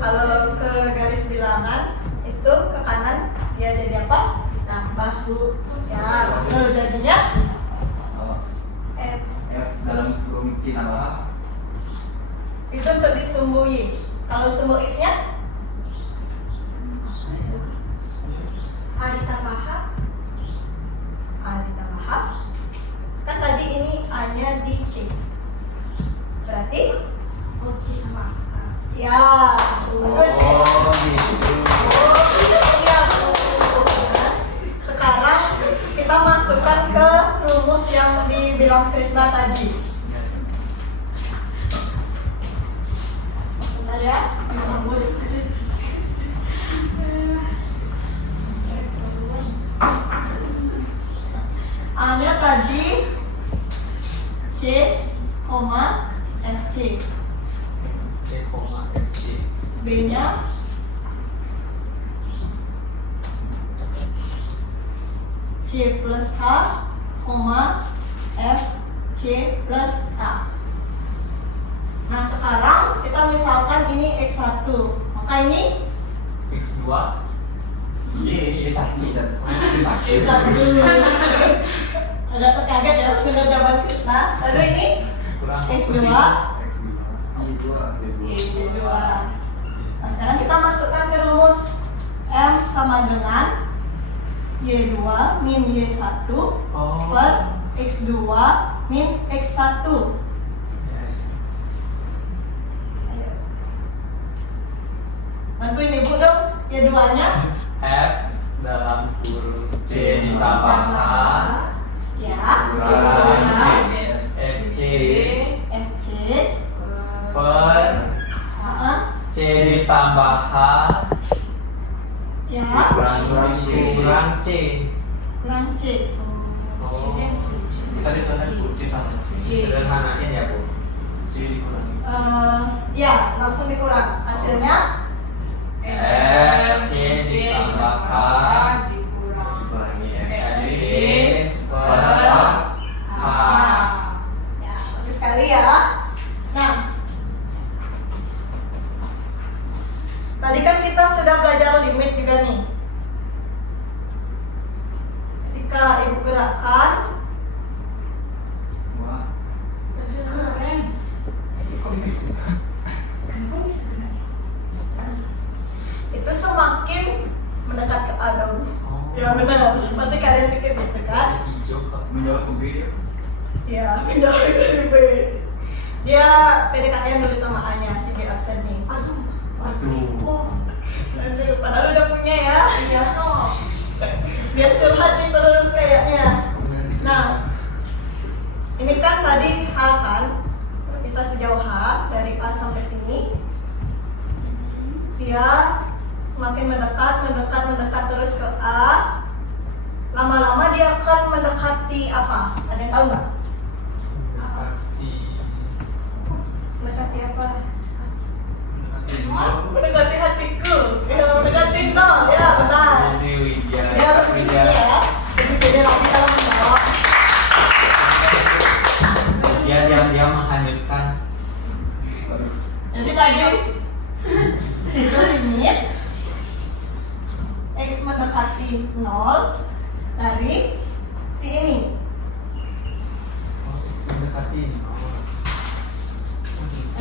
Kalau ke garis bilangan itu ke kanan dia jadi apa? Tambah huruf Ya, betul jadinya F. F dalam kurung C tambah A. itu untuk disumbui. Kalau sumbu X-nya A ditambah H. A ditambah H. Kan tadi ini A-nya di C. Berarti Oh, C tambah A. ya, bagus ya. Oh, gitu. Iya, Bu. Sekarang kita masukkan ke rumus yang dibilang Krisna tadi. Bentar ya, bagus. A-nya tadi C, FC. C, FC. B-nya C plus H, F, C plus H. Nah, sekarang kita misalkan ini X1, maka ini X2. Iya, satu. X1. Agak terkaget ya dengan jawaban Krisna. Lalu ini Kurang X2, Y2. Nah, sekarang kita masukkan ke rumus M sama dengan Y2 min Y1 per X2 min X1. Ayo. Bantuin ibu dong, Y2-nya F dalam kurung C ditambah H ya, kurang Y2-nya FC FC per C ditambah H ya, kurang C. kurang C. Oh, Bisa ditulis Bu, C sama C. sederhanain ya, Bu. C dikurangi. Ya, langsung dikurang. Hasilnya F C ditambah H dikurangi FC per H. ya, bagus sekali ya. Nah, tadi kan kita sudah belajar limit juga nih. Ketika ibu gerakkan, Wah, itu semakin mendekat ke A dong. Ya benar, pasti kalian pikir gitu kan? Hijau kok. menjawab ke B ya. Ya, pindah ke B. Dia PDKT nulis sama A-nya, si B absen nih. Aduh. Aduh. Aduh, padahal udah punya ya. Iya no. Dia curhat nih terus kayaknya. Nah, ini kan tadi H kan, bisa sejauh H dari A sampai sini. Dia semakin mendekat terus ke A. Lama-lama dia akan mendekati apa? Ada yang tahu nggak? Mendekati apa? Mendekati hatiku. Ya, mendekati nol. Ya, benar. Dia lebih tinggi ya. Lebih beda lagi dalam menjawab. Dia menghanyutkan. Jadi Sedikit lagi. Itu limit X mendekati 0 dari si ini. Mendekati ini.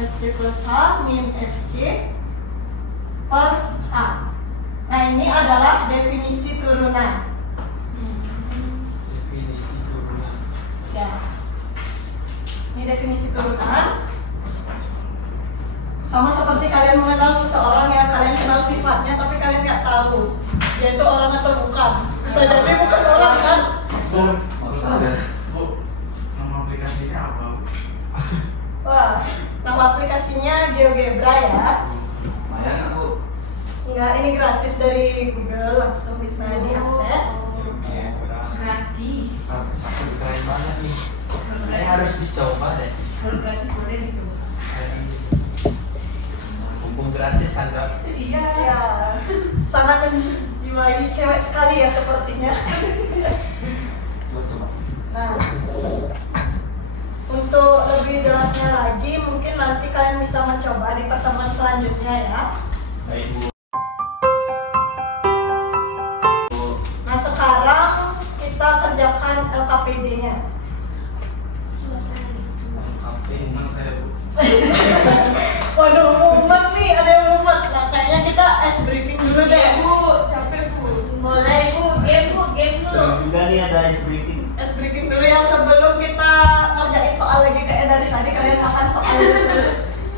FC plus H min FC per H. Nah, ini adalah definisi turunan. Definisi turunan. Ya. Ini definisi turunan. Sama seperti kalian mengenal seseorang yang kalian kenal sifatnya, tapi kalian nggak tahu dia itu orang atau bukan. Bisa jadi bukan orang kan? Bu, nama aplikasinya apa? Wah, nama aplikasinya GeoGebra ya. Lumayan nggak, Bu? Enggak, ini gratis dari Google, langsung bisa diakses. Gratis. Keren banget nih. Saya harus dicoba deh. Kalau gratis boleh dicoba. Mumpung gratis kan, Kak? Iya. Ya, sangat menjiwai cewek sekali ya sepertinya. Nah, untuk lebih jelasnya lagi, mungkin nanti kalian bisa mencoba di pertemuan selanjutnya ya. Baik, Bu. Nah, sekarang kita kerjakan LKPD-nya. Teman saya, Bu. Waduh, mumet nih, ada yang mumet. Nah, kayaknya kita ice briefing dulu deh. Iya, Bu, capek, Bu. Boleh Bu, game dulu. Seru juga nih ada ice breaking. Ice briefing dulu ya sebelum kita ngerjain soal lagi kayak dari tadi kalian makan soal terus.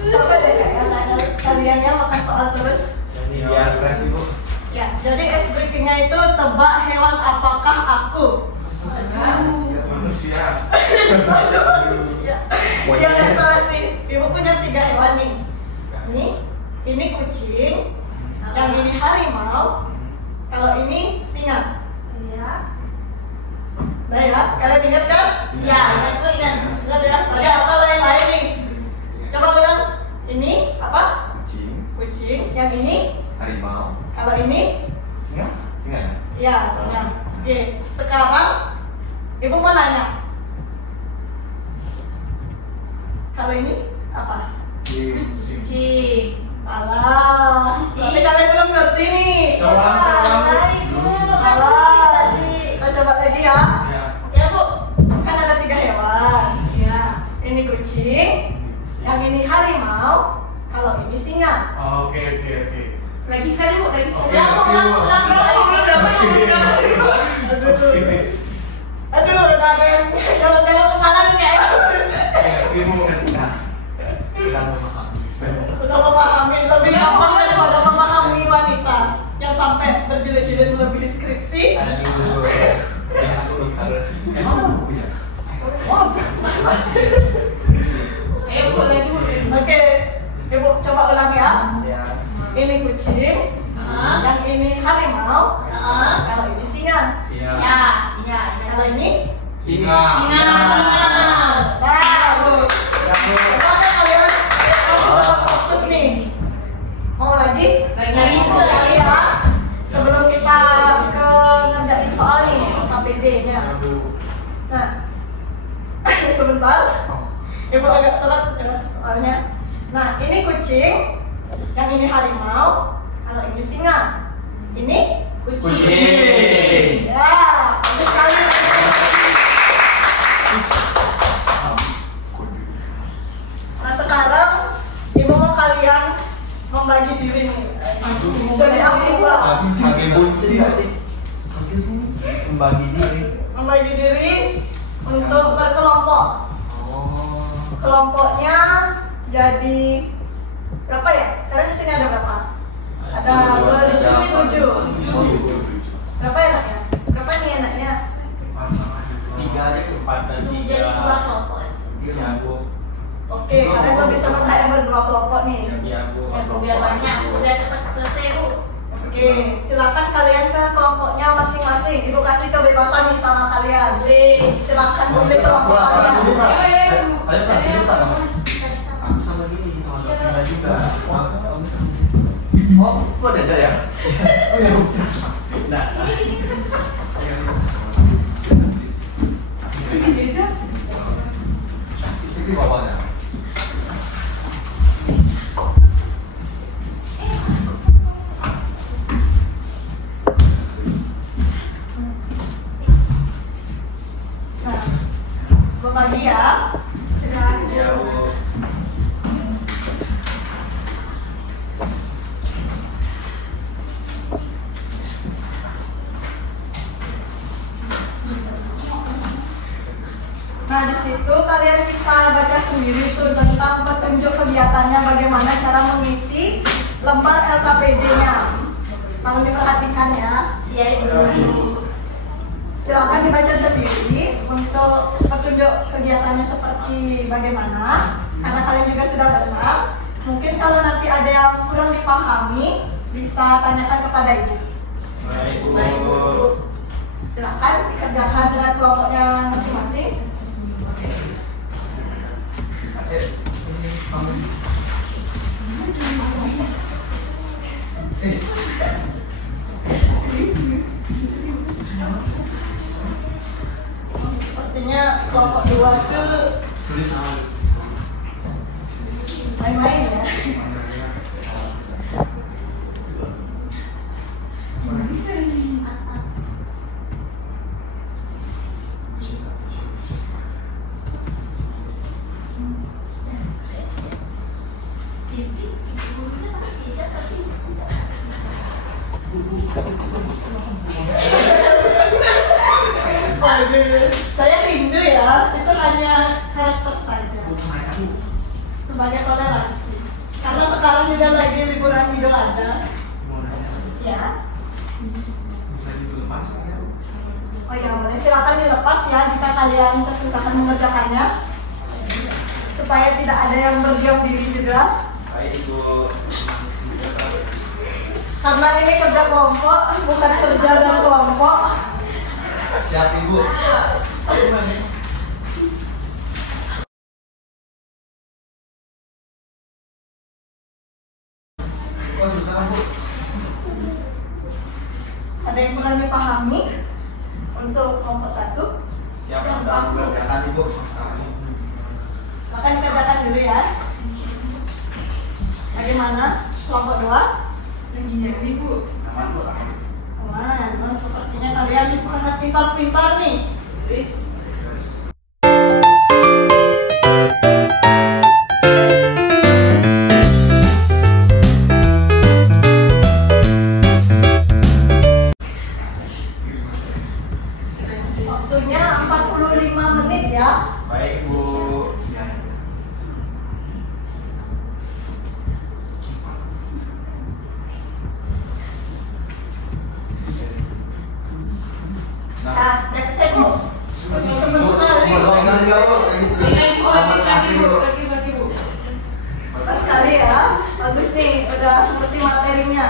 Coba deh kayak nanya kalian ya makan soal terus. Ini biar fresh, Bu. Ya, jadi ice briefingnya itu tebak hewan apakah aku. Manusia. Ya, salah sih. Ibu punya 3 hewan nih. Ini kucing, yang ini harimau, kalau ini singa. Iya. Nah ya, kalian ingat kan? Iya, aku ingat. Ingat ya? Tadi atau yang lain nih? Coba ulang. Ini apa? Kucing, Kucing. Yang ini? harimau, Kalau ini? singa, singa ya? Ya, singa. Oke, sekarang ibu mau nanya. Kalau ini apa? Kucing. Alah, tapi kalian belum ngerti nih. Coba. Salah Ibu. Alah, kita coba lagi ya. Ya. Ya Bu. Kan ada 3 hewan. Iya. Ini kucing, yang ini harimau, kalau ini singa. Oh, oke. Lagi sekali, Bu, lagi sekali. Oke, oke, Bu. Aduh, udah ada yang jalan-jalan kemana nih kayaknya. Ibu. Sedang memahami. Sudah memahami, lebih gampang daripada memahami wanita yang sampai berjilid-jilid melebihi skripsi. Aduh. Ya, asli harus. Emang aku punya? Ayo, Bu, lagi, Bu. Oke, ibu coba ulang ya. Ya. Ini kucing, yang ini harimau, kalau ini singa. Siap. Iya. Kalau ini Singa. Nah, coba kalian fokus nih. Mau lagi? Lagi, Bu. Sekali ya. Sebelum kita ke ngerjain soal nih, KPD-nya. Nah, sebentar. Ibu agak seret dengan soalnya. Nah, ini kucing, yang ini harimau, kalau ini singa. Ini Kucing. ya, bagus sekali. Nah, sekarang ibu mau kalian membagi diri nih. Jadi aku Bagi fungsi nggak sih? Membagi diri. membagi diri untuk berkelompok. Oh. Kelompoknya jadi berapa ya? Kalian di sini ada berapa? Ada bertujuh. Berapa ya enaknya? Berapa nih enaknya? 3 aja, 4 dan 3. Jadi 2 kelompok. Iya, Bu. Oke, kalian tuh bisa ngetek yang berdua kelompok nih. Iya, Bu. Ya Bu, biar banyak, Bu, biar cepat selesai Bu. Oke, silakan kalian ke kelompoknya masing-masing. Ibu kasih kebebasan nih sama kalian. Silakan pilih kelompok kalian. Ayo, Pak, ini Pak. Aku sama gini, sama Dina juga. Oh, kok ada aja ya? Oh ya udah. Nah, Sini. Sini aja. Ini bawahnya. berbagi ya. Ya, Bu. Nah, di situ kalian bisa baca sendiri tuh tentang petunjuk kegiatannya, bagaimana cara mengisi lembar LKPD-nya. Tolong diperhatikan ya. Iya, Ibu. Silakan dibaca sendiri untuk petunjuk kegiatannya seperti bagaimana, karena kalian juga sudah besar. Mungkin kalau nanti ada yang kurang dipahami, bisa tanyakan kepada Ibu. Baik, Bu. Silakan dikerjakan dengan kelompoknya masing-masing. Sepertinya kelompok 2 itu Tulis sama. main-main ya. Waduh, saya rindu ya, itu hanya karakter saja sebagai toleransi. Karena sekarang juga lagi liburan Idul Adha. Ya. Oh ya, boleh silakan dilepas ya jika kalian kesusahan mengerjakannya, supaya tidak ada yang berdiam diri juga. Baik, Bu. Karena ini kerja kelompok, bukan kerja dan kelompok. Siap, Ibu. Oh, susah, Bu. Ada yang kurang dipahami untuk kelompok 1? Siap, sedang mengerjakan, Ibu. Maka dikerjakan dulu ya. Bagaimana kelompok 2? Ibu. Aman, sepertinya kalian sangat pintar-pintar nih. Waktunya 45 menit ya. Baik, Bu. Nah, udah selesai Bu. Cepat sekali ya. Bagus nih, udah ngerti materinya.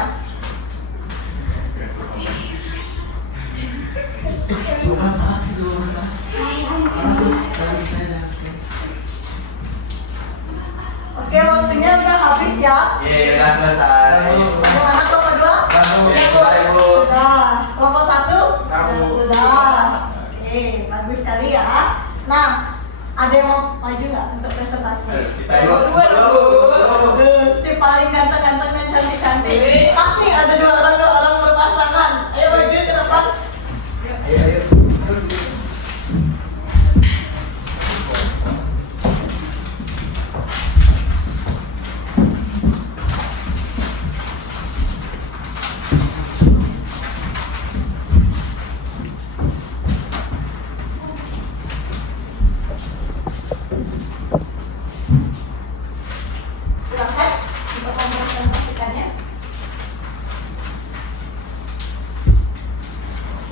Oke, waktunya udah habis ya. Iya, udah selesai. Bagaimana kelompok 2? Sudah, Ibu. Sudah. Kelompok 1? Kamu. Sudah. Oke, bagus sekali ya. Nah, ada yang mau maju nggak untuk presentasi? Kita yuk. Si paling ganteng-ganteng dan cantik-cantik. Pasti ada dua orang berpasangan. Ayo maju ke depan. Ayo. Silakan untuk mempresentasikannya.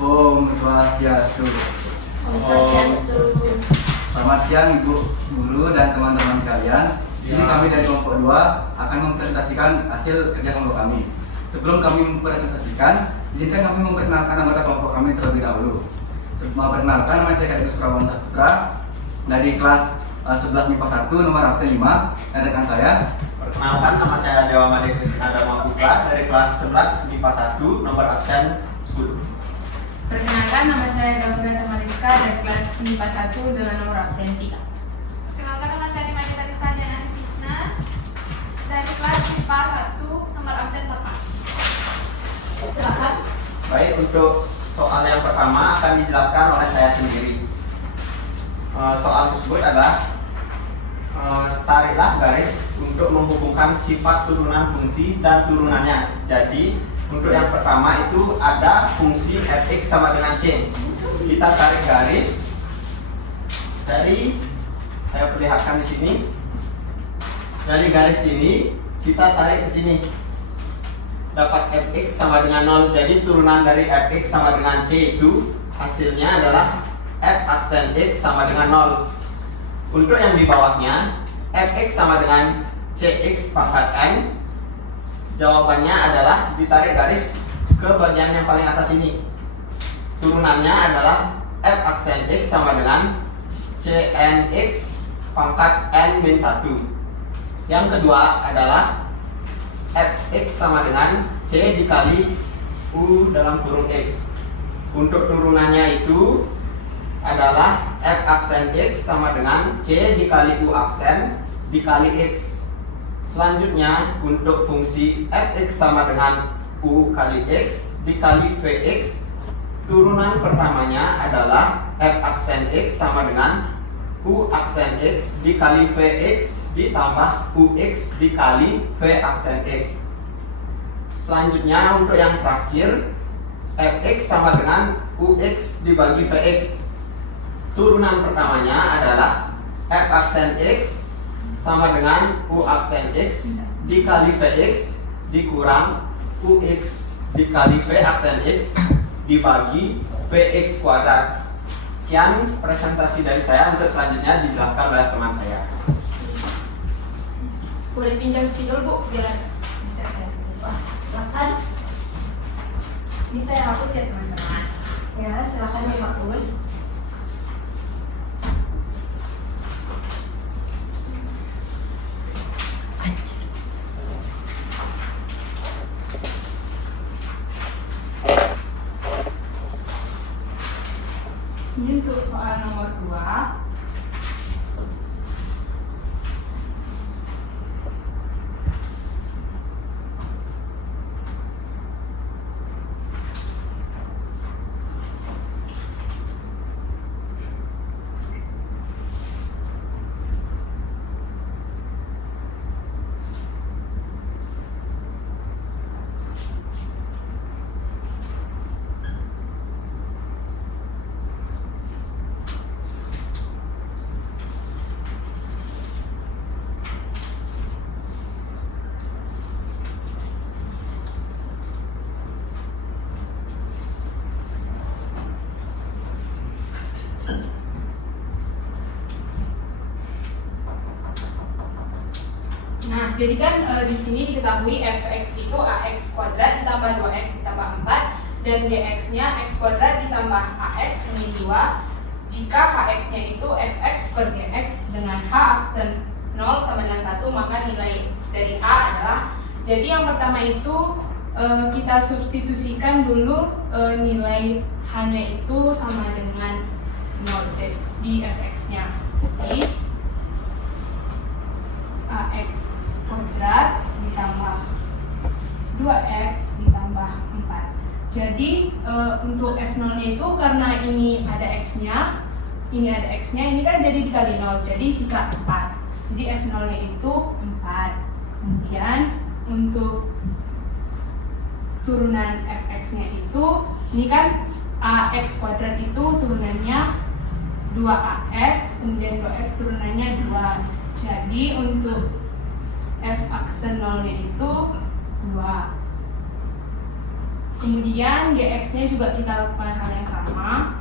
Om Swastiastu. Selamat siang Ibu Guru dan teman-teman sekalian. Di sini kami dari kelompok 2 akan mempresentasikan hasil kerja kelompok kami. Sebelum kami mempresentasikan, izinkan kami memperkenalkan anggota kelompok kami terlebih dahulu. Memperkenalkan, nama saya Kadek Suprawan Saputra dari kelas 11 MIPA 1 nomor absen 5, dan rekan saya. Perkenalkan, nama saya Dewa Made Krisna Dharma Putra dari kelas 11 MIPA 1 nomor absen 10. Perkenalkan, nama saya Garuda Tamariska dari kelas MIPA 1 dengan nomor absen 3. Perkenalkan, nama saya Dimadita Krisna Krisna dari kelas MIPA 1 nomor absen 8. Silakan. Baik, untuk soal yang pertama akan dijelaskan oleh saya sendiri. soal tersebut adalah tariklah garis untuk menghubungkan sifat turunan fungsi dan turunannya. Jadi untuk yang pertama itu ada fungsi fx sama dengan c. Kita tarik garis dari, saya perlihatkan di sini. Dari garis ini kita tarik ke sini, dapat fx sama dengan 0. Jadi turunan dari fx sama dengan c itu hasilnya adalah f aksen x sama dengan 0. Untuk yang di bawahnya, fx sama dengan cx pangkat n, jawabannya adalah ditarik garis ke bagian yang paling atas ini. Turunannya adalah f aksen x sama dengan cnx pangkat n-1. Yang kedua adalah fx sama dengan c dikali u dalam kurung x. Untuk turunannya itu adalah f aksen x sama dengan c dikali u aksen dikali x. Selanjutnya untuk fungsi fx sama dengan u kali x dikali vx, turunan pertamanya adalah f aksen x sama dengan u aksen x dikali vx ditambah ux dikali v aksen x. Selanjutnya untuk yang terakhir, fx sama dengan ux dibagi vx. Turunan pertamanya adalah f aksen x sama dengan u aksen x dikali vx dikurang ux dikali v aksen x dibagi vx kuadrat. Sekian presentasi dari saya. Untuk selanjutnya dijelaskan oleh teman saya. Boleh pinjam spidol Bu biar bisa lihat. Silakan. Ini saya hapus ya teman-teman. Ya, silakan dihapus. Ini untuk soal nomor 2. Nah, jadi kan di sini diketahui fx itu ax kuadrat ditambah 2x ditambah 4 dan dx-nya x kuadrat ditambah ax min 2. Jika hx-nya itu fx per gx dengan h aksen 0 sama dengan 1, maka nilai dari h adalah, jadi yang pertama itu kita substitusikan dulu nilai h-nya itu sama dengan 0 di fx-nya. Jadi ax kuadrat ditambah 2x ditambah 4. Jadi untuk f0-nya itu karena ini ada x-nya, ini ada x-nya, ini kan jadi dikali 0, jadi sisa 4. Jadi f0-nya itu 4. Kemudian untuk turunan fx-nya itu, ini kan ax kuadrat itu turunannya 2ax, kemudian 2x turunannya 2. Jadi untuk f aksen 0-nya itu 2. Kemudian gx-nya juga kita lakukan hal yang sama.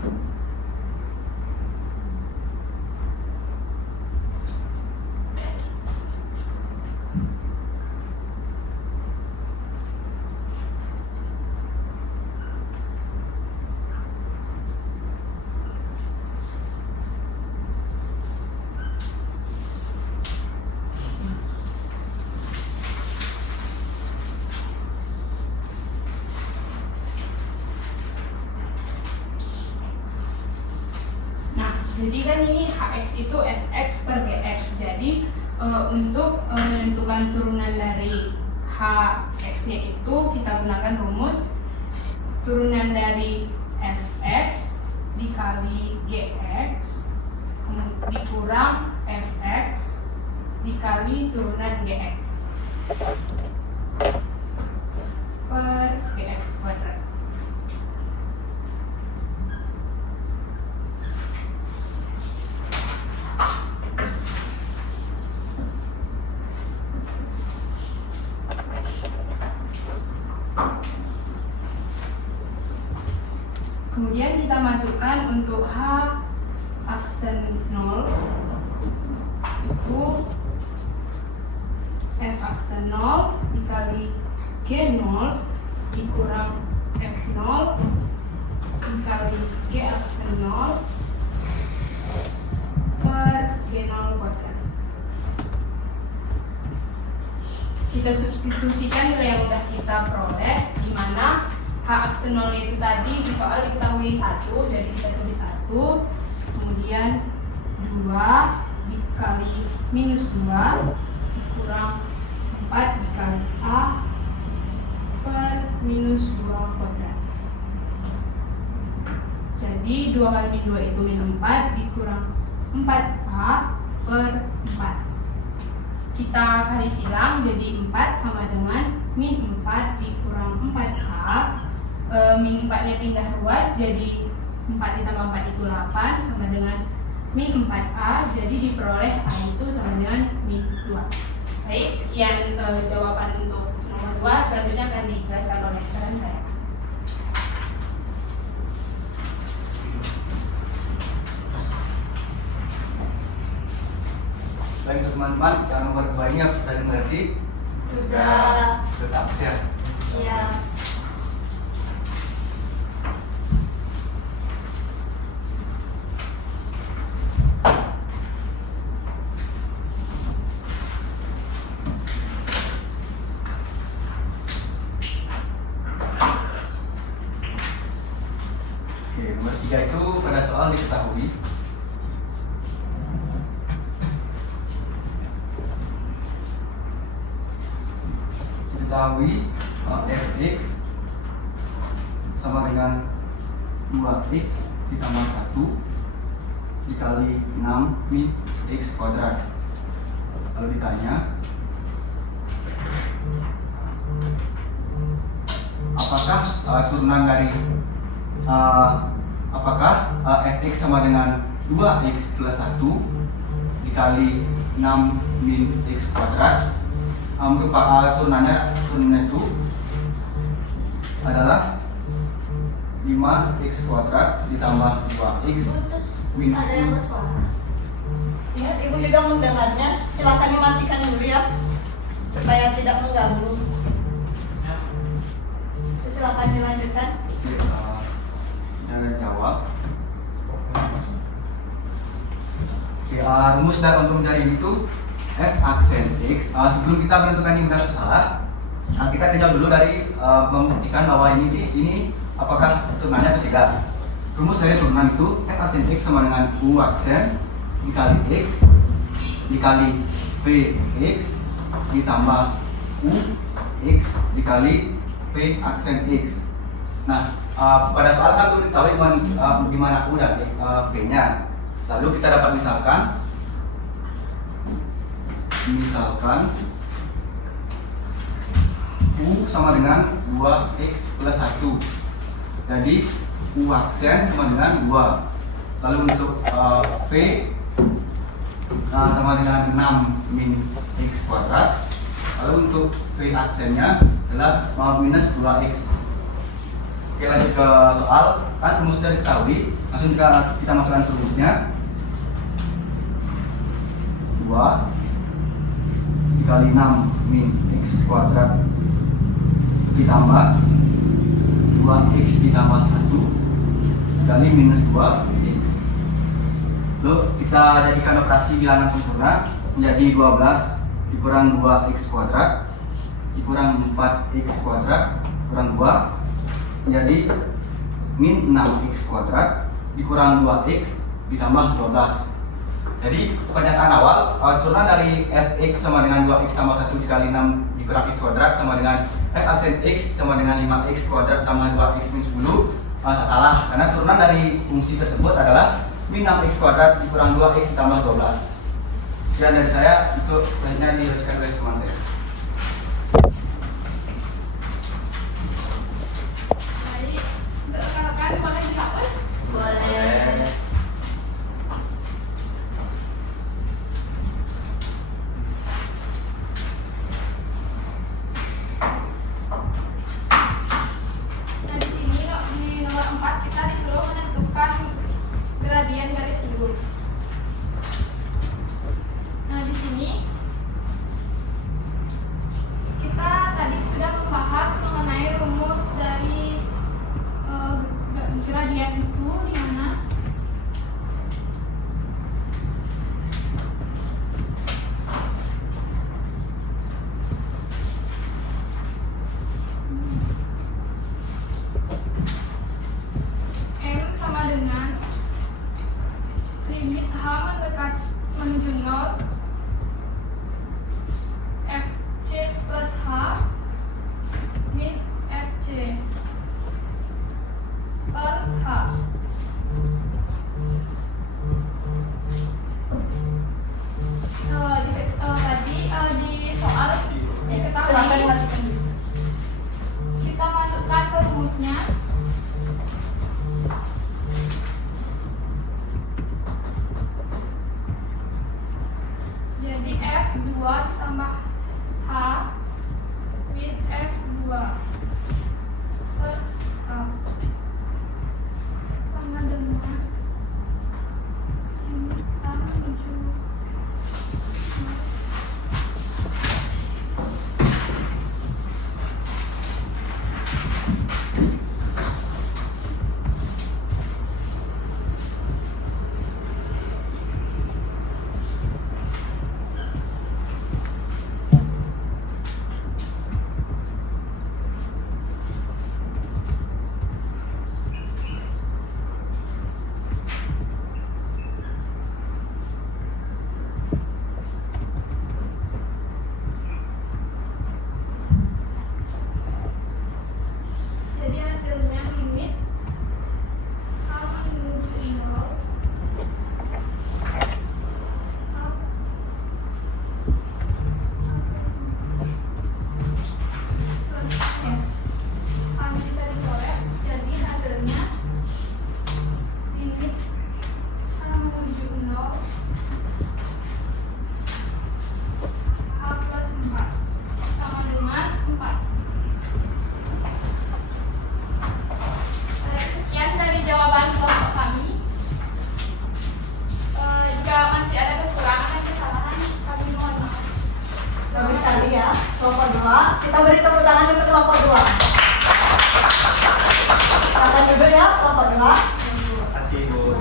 Jadi kan ini hx itu fx per gx. Jadi untuk menentukan turunan dari hx-nya itu kita gunakan rumus turunan dari fx dikali gx dikurang fx dikali turunan gx per gx kuadrat. Kemudian kita masukkan untuk H aksen 0 itu F aksen 0 dikali G0 dikurang F0 dikali G aksen 0 per G0 kuadrat. Kita substitusikan nilai yang sudah kita peroleh, di mana H aksen 0 itu tadi di soal diketahui 1, jadi kita tulis 1, kemudian 2 dikali minus 2 dikurang 4 dikali A per minus 2 kuadrat. Jadi 2 kali min 2 itu min 4 dikurang 4A per 4. Kita kali silang, jadi 4 sama dengan min 4 dikurang 4A. Min 4 nya pindah ruas, jadi 4 ditambah 4 itu 8 sama dengan min 4A, jadi diperoleh A itu sama dengan min 2. Baik, sekian jawaban untuk nomor 2. Selanjutnya akan dijelaskan oleh rekan saya. Baik untuk teman-teman, yang nomor 2 ini sudah mengerti? Sudah. Sudah hapus ya? Iya. Oke, nomor 3 itu pada soal diketahui fx sama dengan 2x ditambah 1 dikali 6 min x kuadrat. Lalu ditanya apakah turunan dari fx sama dengan 2x plus 1 dikali 6 min x kuadrat merupakan turunannya itu adalah 5x kuadrat ditambah 2x min 10. Ya, Ibu juga mendengarnya. Silakan dimatikan dulu ya, supaya tidak mengganggu. Silakan dilanjutkan. Jangan jawab. Rumus untuk mencari itu f aksen x. Sebelum kita menentukan ini benar atau salah, kita tinjau dulu dari membuktikan bahwa ini apakah turunannya atau tidak. Rumus dari turunan itu f aksen x sama dengan u aksen dikali x dikali px ditambah u x dikali p aksen x. Nah, pada soal kan perlu diketahui di mana u dan p-nya. Lalu kita dapat misalkan U sama dengan 2x plus 1. Jadi U aksen sama dengan 2. Lalu untuk P sama dengan 6 min x kuadrat. Lalu untuk P aksennya adalah minus 2x. Oke, lanjut ke soal. Kan rumus sudah diketahui. Langsung kita masukkan rumusnya. 2 dikali 6 min x kuadrat ditambah 2x ditambah 1 dikali minus 2x. Lalu kita jadikan operasi bilangan sempurna menjadi 12 dikurang 2x kuadrat dikurang 4x kuadrat kurang 2 menjadi min 6x kuadrat dikurang 2x ditambah 12. Jadi pernyataan awal turunan dari fx sama dengan 2x tambah 1 dikali 6 dikurang x kuadrat sama dengan f aksen x sama dengan 5x kuadrat tambah 2x min 10 salah, karena turunan dari fungsi tersebut adalah min 6x kuadrat dikurang 2x ditambah 12. Sekian dari saya, untuk selanjutnya dilanjutkan oleh teman saya. Baik, untuk rekan-rekan boleh dihapus? Boleh. Nah, di sini di nomor 4 kita disuruh menentukan gradien garis simbol. Nah, di sini kita tadi sudah membahas mengenai rumus dari gradien itu, di mana M sama dengan limit H mendekat menuju 0 FC plus H min FC per H. Tadi di soal diketahui kita masukkan ke rumusnya. Jadi F2 ditambah H min F2 per H sama dengan ini kita menuju kelompok 2. Kita beri tepuk tangan untuk kelompok 2. Silakan duduk ya, kelompok 2. Terima kasih, Bu.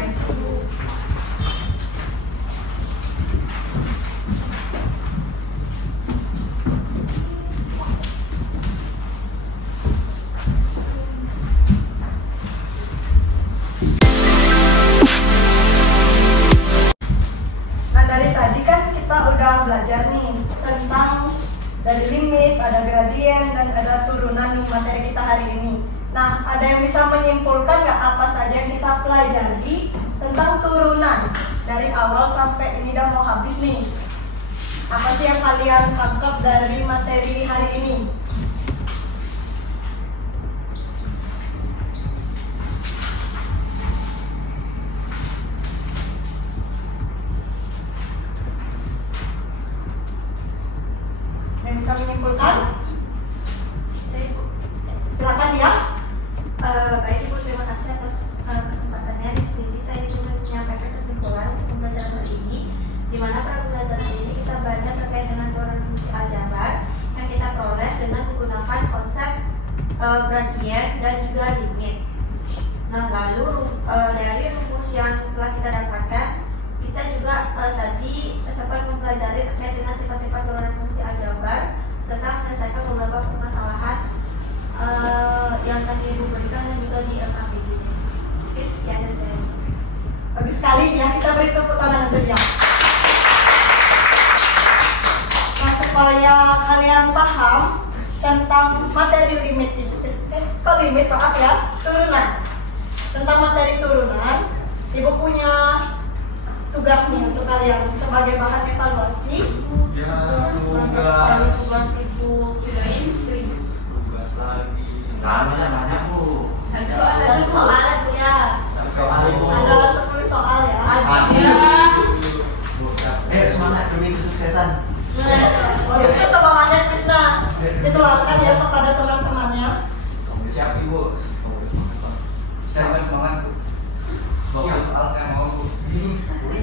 Nah, dari tadi kan kita udah belajar nih tentang dari limit, ada gradien, dan ada turunan nih materi kita hari ini. Nah, ada yang bisa menyimpulkan nggak apa saja yang kita pelajari tentang turunan dari awal sampai ini udah mau habis nih? Apa sih yang kalian tangkap dari materi hari ini? Yang bisa menyimpulkan? Silakan ya. Baik Ibu, terima kasih atas kesempatannya. Di sini saya ingin menyampaikan kesimpulan untuk pembelajaran hari ini, di mana pada pembelajaran hari ini kita belajar terkait dengan turunan fungsi aljabar yang kita peroleh dengan menggunakan konsep gradien dan juga limit. Nah, lalu dari rumus yang telah kita dapatkan, kita juga tadi sempat mempelajari terkait dengan sifat-sifat turunan fungsi aljabar serta menyelesaikan beberapa permasalahan yang tadi Ibu berikan dan juga di LKPD. Oke, sekian dari saya. Bagus sekali ya, kita beri tepuk tangan untuk dia. Nah, supaya kalian paham tentang materi limit itu, kok limit maaf ya, turunan. Tentang materi turunan, Ibu punya kalian sebagai bahan evaluasi. Ya, Tugas tugas. itu kirain free. Tugas lagi. Namanya banyak Bu. Satu Satu soal tuh ya. Soal Bu. Ada 10 soal ya. Ya. Semangat demi kesuksesan. Bagusnya semangatnya Krisna ditularkan ya kepada teman-temannya. Siap Ibu. Saya semangat Bu. 20 soal saya mau Bu.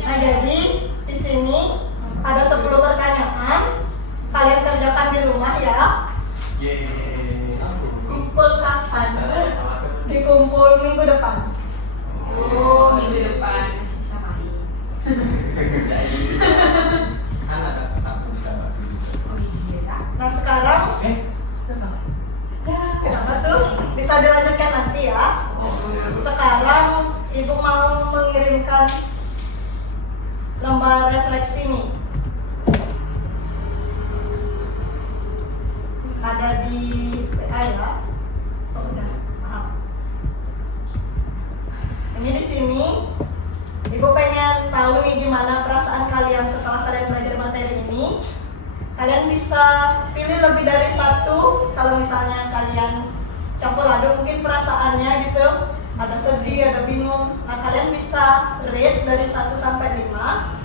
Nah, jadi di sini ada 10 pertanyaan. Kalian kerjakan di rumah ya. Yeay. Kumpul kapan? Dikumpul minggu depan. Oh, minggu depan masih bisa main. Anak aku bisa bantu. Oh iya. Nah, sekarang kenapa tuh? Bisa dilanjutkan nanti ya. Sekarang Ibu mau mengirimkan lembar refleksi nih. Ada di WA ya. Oh, udah, maaf. Ini di sini Ibu pengen tahu nih gimana perasaan kalian setelah kalian belajar materi ini. Kalian bisa pilih lebih dari satu. Kalau misalnya kalian campur aduk mungkin perasaannya gitu, ada sedih, ada bingung. Nah, kalian bisa rate dari 1 sampai 5.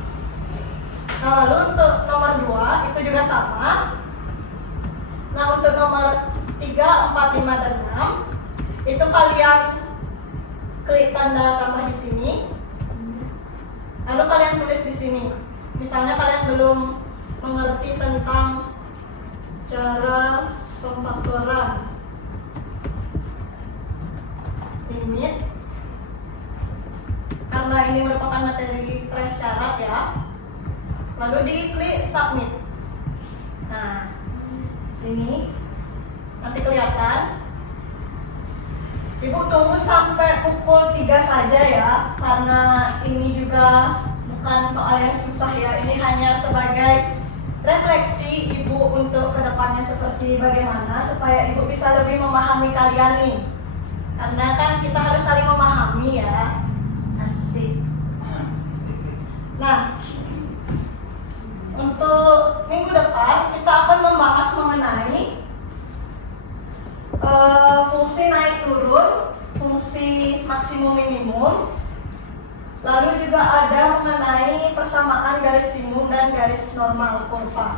Nah, lalu untuk nomor 2 itu juga sama. Nah, untuk nomor 3, 4, 5, dan 6 itu kalian klik tanda tambah di sini. Lalu kalian tulis di sini. Misalnya kalian belum mengerti tentang cara pemfaktoran limit, karena ini merupakan materi prasyarat ya. Lalu diklik submit. Nah, sini nanti kelihatan. Ibu tunggu sampai pukul 3 saja ya, karena ini juga bukan soal yang susah ya. Ini hanya sebagai refleksi Ibu untuk kedepannya seperti bagaimana supaya Ibu bisa lebih memahami kalian nih. Karena kan kita harus saling memahami ya. Asik. Nah, untuk minggu depan kita akan membahas mengenai fungsi naik turun, fungsi maksimum minimum. Lalu juga ada mengenai persamaan garis simum dan garis normal kurva.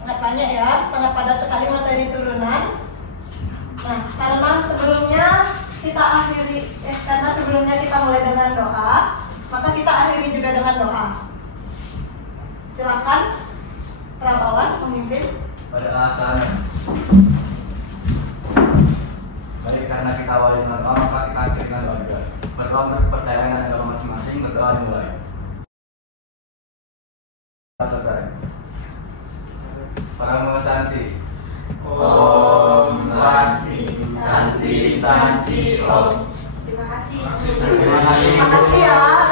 Sangat banyak ya, sangat padat sekali materi turunan. Nah, karena sebelumnya kita mulai dengan doa, maka kita akhiri juga dengan doa. Silakan Prabawan memimpin. Pada asalnya, baik karena kita awali dengan doa, maka kita akhiri dengan doa juga. Berdoa berpercaya dengan doa masing-masing, berdoa dimulai. Selesai. Para Mama Santi. Om Swasti, Santi, Santi, Om. Terima kasih. Terima kasih. Terima kasih ya.